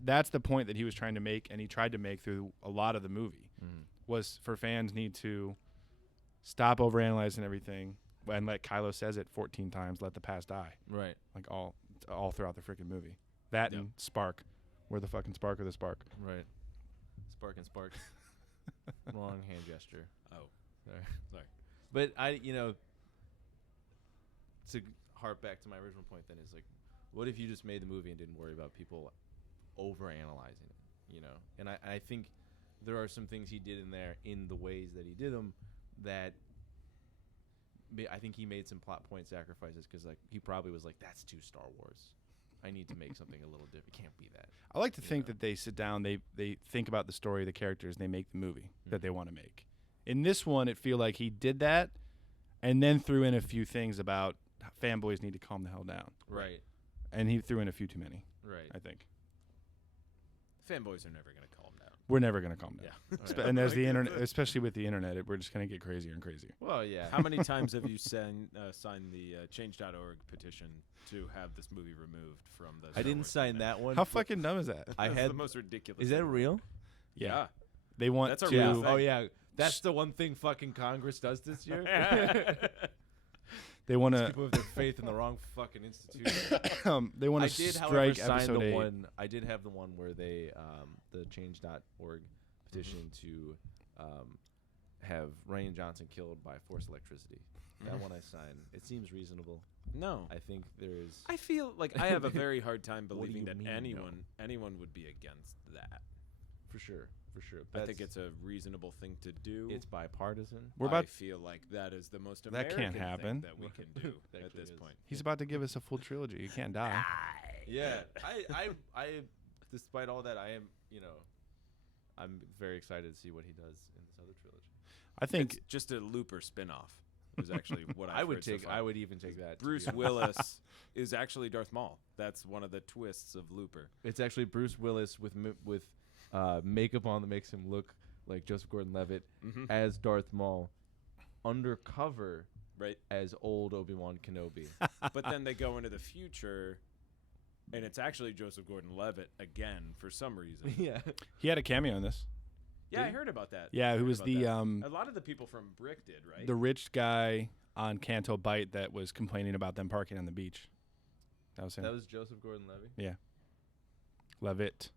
that's the point that he was trying to make, and he tried to make through a lot of the movie. Was for fans need to stop overanalyzing everything and let Kylo says it 14 times, let the past die, Right. like all throughout the freaking movie. That Yep. and Spark, where the fucking Spark or the Spark. Right. Spark and spark. Wrong hand gesture. Oh, Sorry. But to harp back to my original point, then is like, what if you just made the movie and didn't worry about people overanalyzing it? And I think there are some things he did in there in the ways that he did them that I think he made some plot point sacrifices because like he probably was like, that's too Star Wars. I need to make something a little different. It can't be that. I like to think Yeah. that they sit down, they think about the story, the characters, and they make the movie that they want to make. In this one, it feel like he did that, and then threw in a few things about fanboys need to calm the hell down, Right. and he threw in a few too many. Right. I think. fanboys are never gonna calm down. We're never gonna calm down. Yeah. Right. And there's the internet, especially with the internet, we're just gonna get crazier and crazier. Well, yeah. How many times have you signed the Change.org petition to have this movie removed from the? I Star didn't Wars sign canon? that one. How fucking dumb is that? I That's had. the most ridiculous. Is that thing. real? Yeah. They want That's a to. real Yeah. thing. Oh yeah. That's the one thing fucking Congress does this year. They want People have their faith in the wrong fucking institution. to. They want I to did, however, strike sign episode the 8. one. I did have the one where they, the Change.org petition to have Rian Johnson killed by forced electricity. That one I signed. It seems reasonable. No. I think there's. I feel like I have a very hard time What do believing you that mean, no? anyone would be against that. For sure. I think it's a reasonable thing to do. It's bipartisan. We're about. I feel like that is the most That American can't thing happen. that we can do That at actually this is. point. He's about to give us a full trilogy. You can't die. Yeah. I, despite all that, I am, I'm very excited to see what he does in this other trilogy. I think It's just a Looper spin-off. Is actually what I I've would heard so take. far. I would even take that. to Bruce be honest. Willis is actually Darth Maul. That's one of the twists of Looper. It's actually Bruce Willis with makeup on that makes him look like Joseph Gordon-Levitt as Darth Maul, undercover Right. as old Obi-Wan Kenobi. But then they go into the future, and it's actually Joseph Gordon-Levitt again for some reason. Yeah. he had a cameo in this. Yeah, I heard about that. Yeah, I who heard was about the that. A lot of the people from Brick did, right? the rich guy on Canto Bight that was complaining about them parking on the beach. That was him. That was Joseph Gordon-Levitt. Levitt.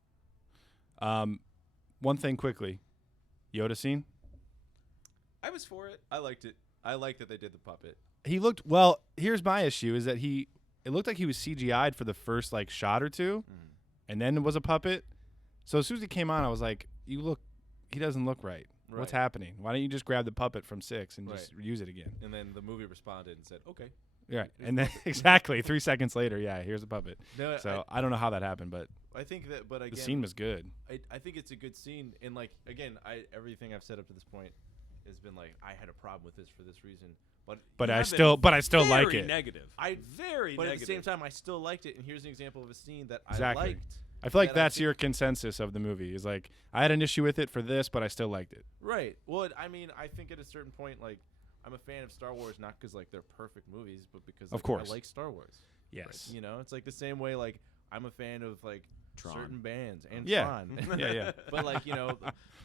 One thing quickly. Yoda scene. I was for it. I liked it. I liked that they did the puppet. He looked well. Here's my issue: is that it looked like he was CGI'd for the first like shot or two, and then it was a puppet. So as soon as he came on, I was like, he doesn't look right. What's happening? Why don't you just grab the puppet from 6 and just use it again? And then the movie responded and said, "Okay." Yeah, and then exactly 3 seconds later, yeah, here's a puppet. No, So I don't know how that happened, but I think that. But again, the scene was good. I think it's a good scene, and like again, everything I've said up to this point has been like I had a problem with this for this reason, But You I have still been like very it. Negative. Very But negative. at the same time, I still liked it, and here's an example of a scene that Exactly. I liked. I feel like that I that's think- your consensus of the movie. Is like I had an issue with it for this, but I still liked it. Right. Well, I mean, I think at a certain point, like, I'm a fan of Star Wars not because like they're perfect movies, but because Of like, course. I like Star Wars. Yes. You know, it's like the same way like I'm a fan of like Tron. certain bands and Yeah. Tron. Yeah. But like a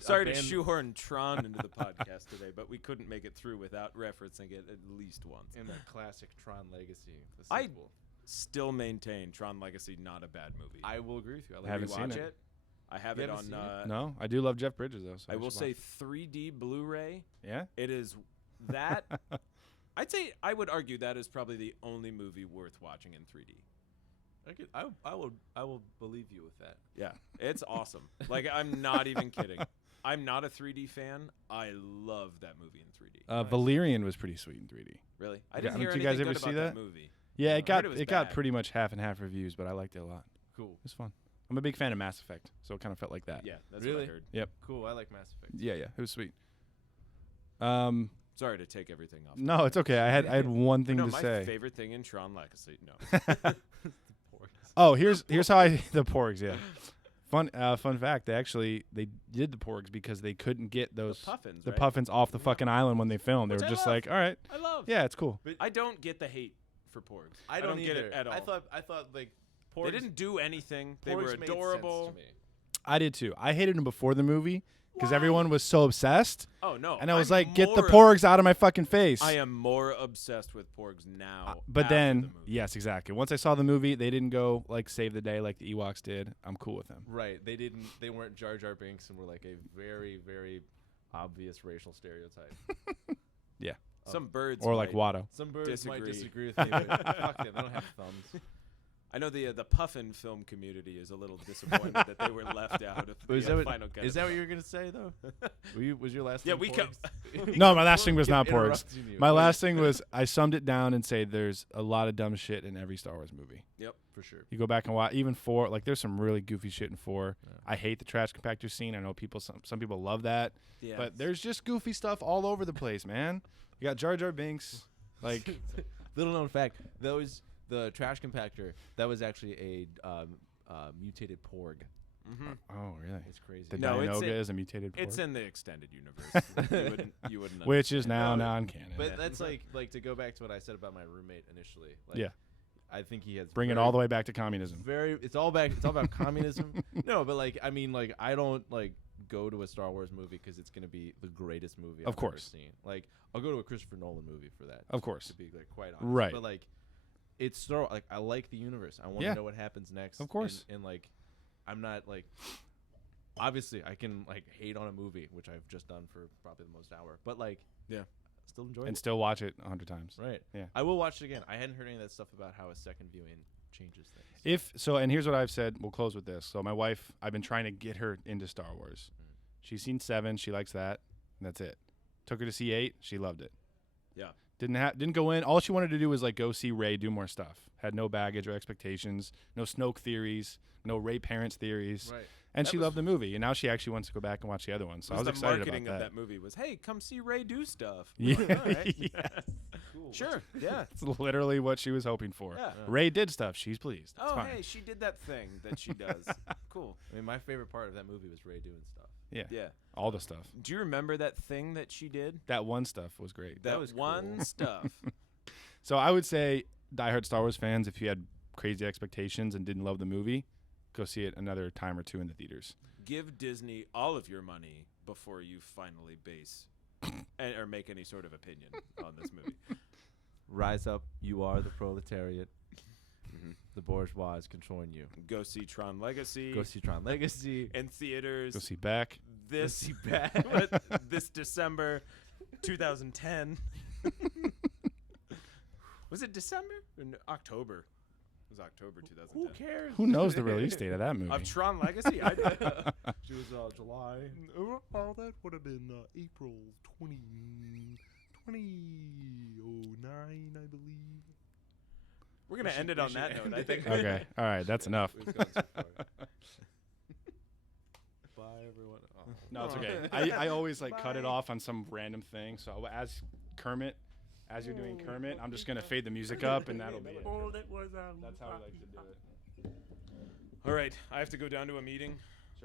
Sorry to band- shoehorn Tron into the podcast today, but we couldn't make it through without referencing it at least once. in that classic Tron Legacy, the I- sequel. Still maintain Tron Legacy not a bad movie. I will agree with you. I like Haven't it. seen Rewatch it. I have You it haven't on. seen it? No, I do love Jeff Bridges though. So I will should say watch 3D Blu-ray. it. Yeah. It is that. I'd say I would argue that is probably the only movie worth watching in 3D. I will believe you with that. Yeah, it's awesome. Like I'm not even kidding. I'm not a 3D fan. I love that movie in 3D. Nice. Valerian was pretty sweet in 3D. Really? I Yeah, didn't hear did you guys anything ever good see about that? movie. Yeah, I it got heard it was got bad. pretty much half and half reviews, but I liked it a lot. Cool. It was fun. I'm a big fan of Mass Effect, so it kind of felt like that. Yeah, that's what Really? I heard. Cool. I like Mass Effect. Yeah, it was sweet. Sorry to take everything off. No, it's okay. I had one thing no, to my say. favorite thing in Tron Legacy. No. Oh, here's how I the porgs. Yeah, fun fact. They did the porgs because they couldn't get those puffins, the right? puffins off the fucking island when they filmed. They Which were I just love. like, all right, I love. yeah, it's cool. I don't get the hate for porgs. I don't get it either. at all. I thought like they porgs, didn't do anything. They porgs were made sense adorable. to me. I did too. I hated them before the movie because Why? everyone was so obsessed, Oh no! and I was I'm like, get the more- porgs out of my fucking face. I am more obsessed with porgs now. But after then, the movie. yes, exactly. Once I saw the movie, they didn't go like save the day like the Ewoks did. I'm cool with them. Right. They didn't. They weren't Jar Jar Binks and were like a very, very obvious racial stereotype. some birds Or like might- Watto. Some birds might Disagree. disagree with me, but fuck them. They don't have thumbs. I know the puffin film community is a little disappointed that they were left out of Is the that what- final cut. Is of that the what you film. were gonna say though? Was your last? Yeah, thing we porgs? No, my last thing was not porgs. Interrupting you. My last thing was I summed it down and say there's a lot of dumb shit in every Star Wars movie. for sure. You go back and watch even 4, like there's some really goofy shit in 4. Yeah. I hate the trash compactor scene. I know some people love that, Yeah. but there's just goofy stuff all over the place, man. You got Jar Jar Binks, like Little known fact: the trash compactor that was actually a mutated porg. Mm-hmm. Oh, really? It's crazy. The No, Dianoga is a mutated pork? It's in the extended universe. you wouldn't Which is understand. now non-canon. But Yeah. that's like to go back to what I said about my roommate initially. Like, Yeah. I think he has Bring it very- all the way back to communism. It's all about communism. No, but like I mean, like I don't like go to a Star Wars movie because it's gonna be the greatest movie Of I've ever course. seen. Like I'll go to a Christopher Nolan movie for that. Of course. To be like quite honest. Right. But like it's Star like I like the universe. I want to Yeah. know what happens next. Of course. And like I'm not like obviously I can like hate on a movie, which I've just done for probably the most hour. But like Yeah. still enjoy And it. still watch it 100 times. Right. Yeah. I will watch it again. I hadn't heard any of that stuff about how a second viewing changes things. And here's what I've said. We'll close with this. So my wife, I've been trying to get her into Star Wars. She's seen 7. She likes that. And that's it. Took her to see 8. She loved it. Yeah. Didn't go in. All she wanted to do was like go see Rey do more stuff. Had no baggage or expectations. No Snoke theories. No Rey parents theories. Right. And That she was- loved the movie. And now she actually wants to go back and watch the other one. So I was the excited marketing about of that movie was, hey, come see Ray do stuff. Yeah. All right. Yes. Cool. Sure. Yeah. It's literally what she was hoping for. Yeah. Ray did stuff. She's pleased. It's Oh, fine. hey, she did that thing that she does. Cool. I mean, my favorite part of that movie was Ray doing stuff. Yeah. Yeah. All the stuff. Do you remember that thing that she did? That one stuff was great. That was one cool. stuff. So I would say, diehard Star Wars fans, if you had crazy expectations and didn't love the movie, go see it another time or two in the theaters. Give Disney all of your money before you finally base or make any sort of opinion on this movie. Rise up, you are the proletariat. The bourgeois is controlling you. Go see Tron Legacy Go see Tron Legacy. in theaters Go see Beck. this see Beck. this December 2010. Was it December? Or October. It was October 2010. Who cares? Who knows the release date of that movie? Of Tron Legacy? I did. She was July. Oh, that would have been April 2009, I believe. We're going to end it on that note, I think. Okay. All right. That's enough. We've gone too far. Bye, everyone. Oh. No, it's okay. I always like cut it off on some random thing. So as you're doing Kermit, I'm just going to fade the music up and that'll be it. Oh, that was That's how we like to do it. All right. I have to go down to a meeting.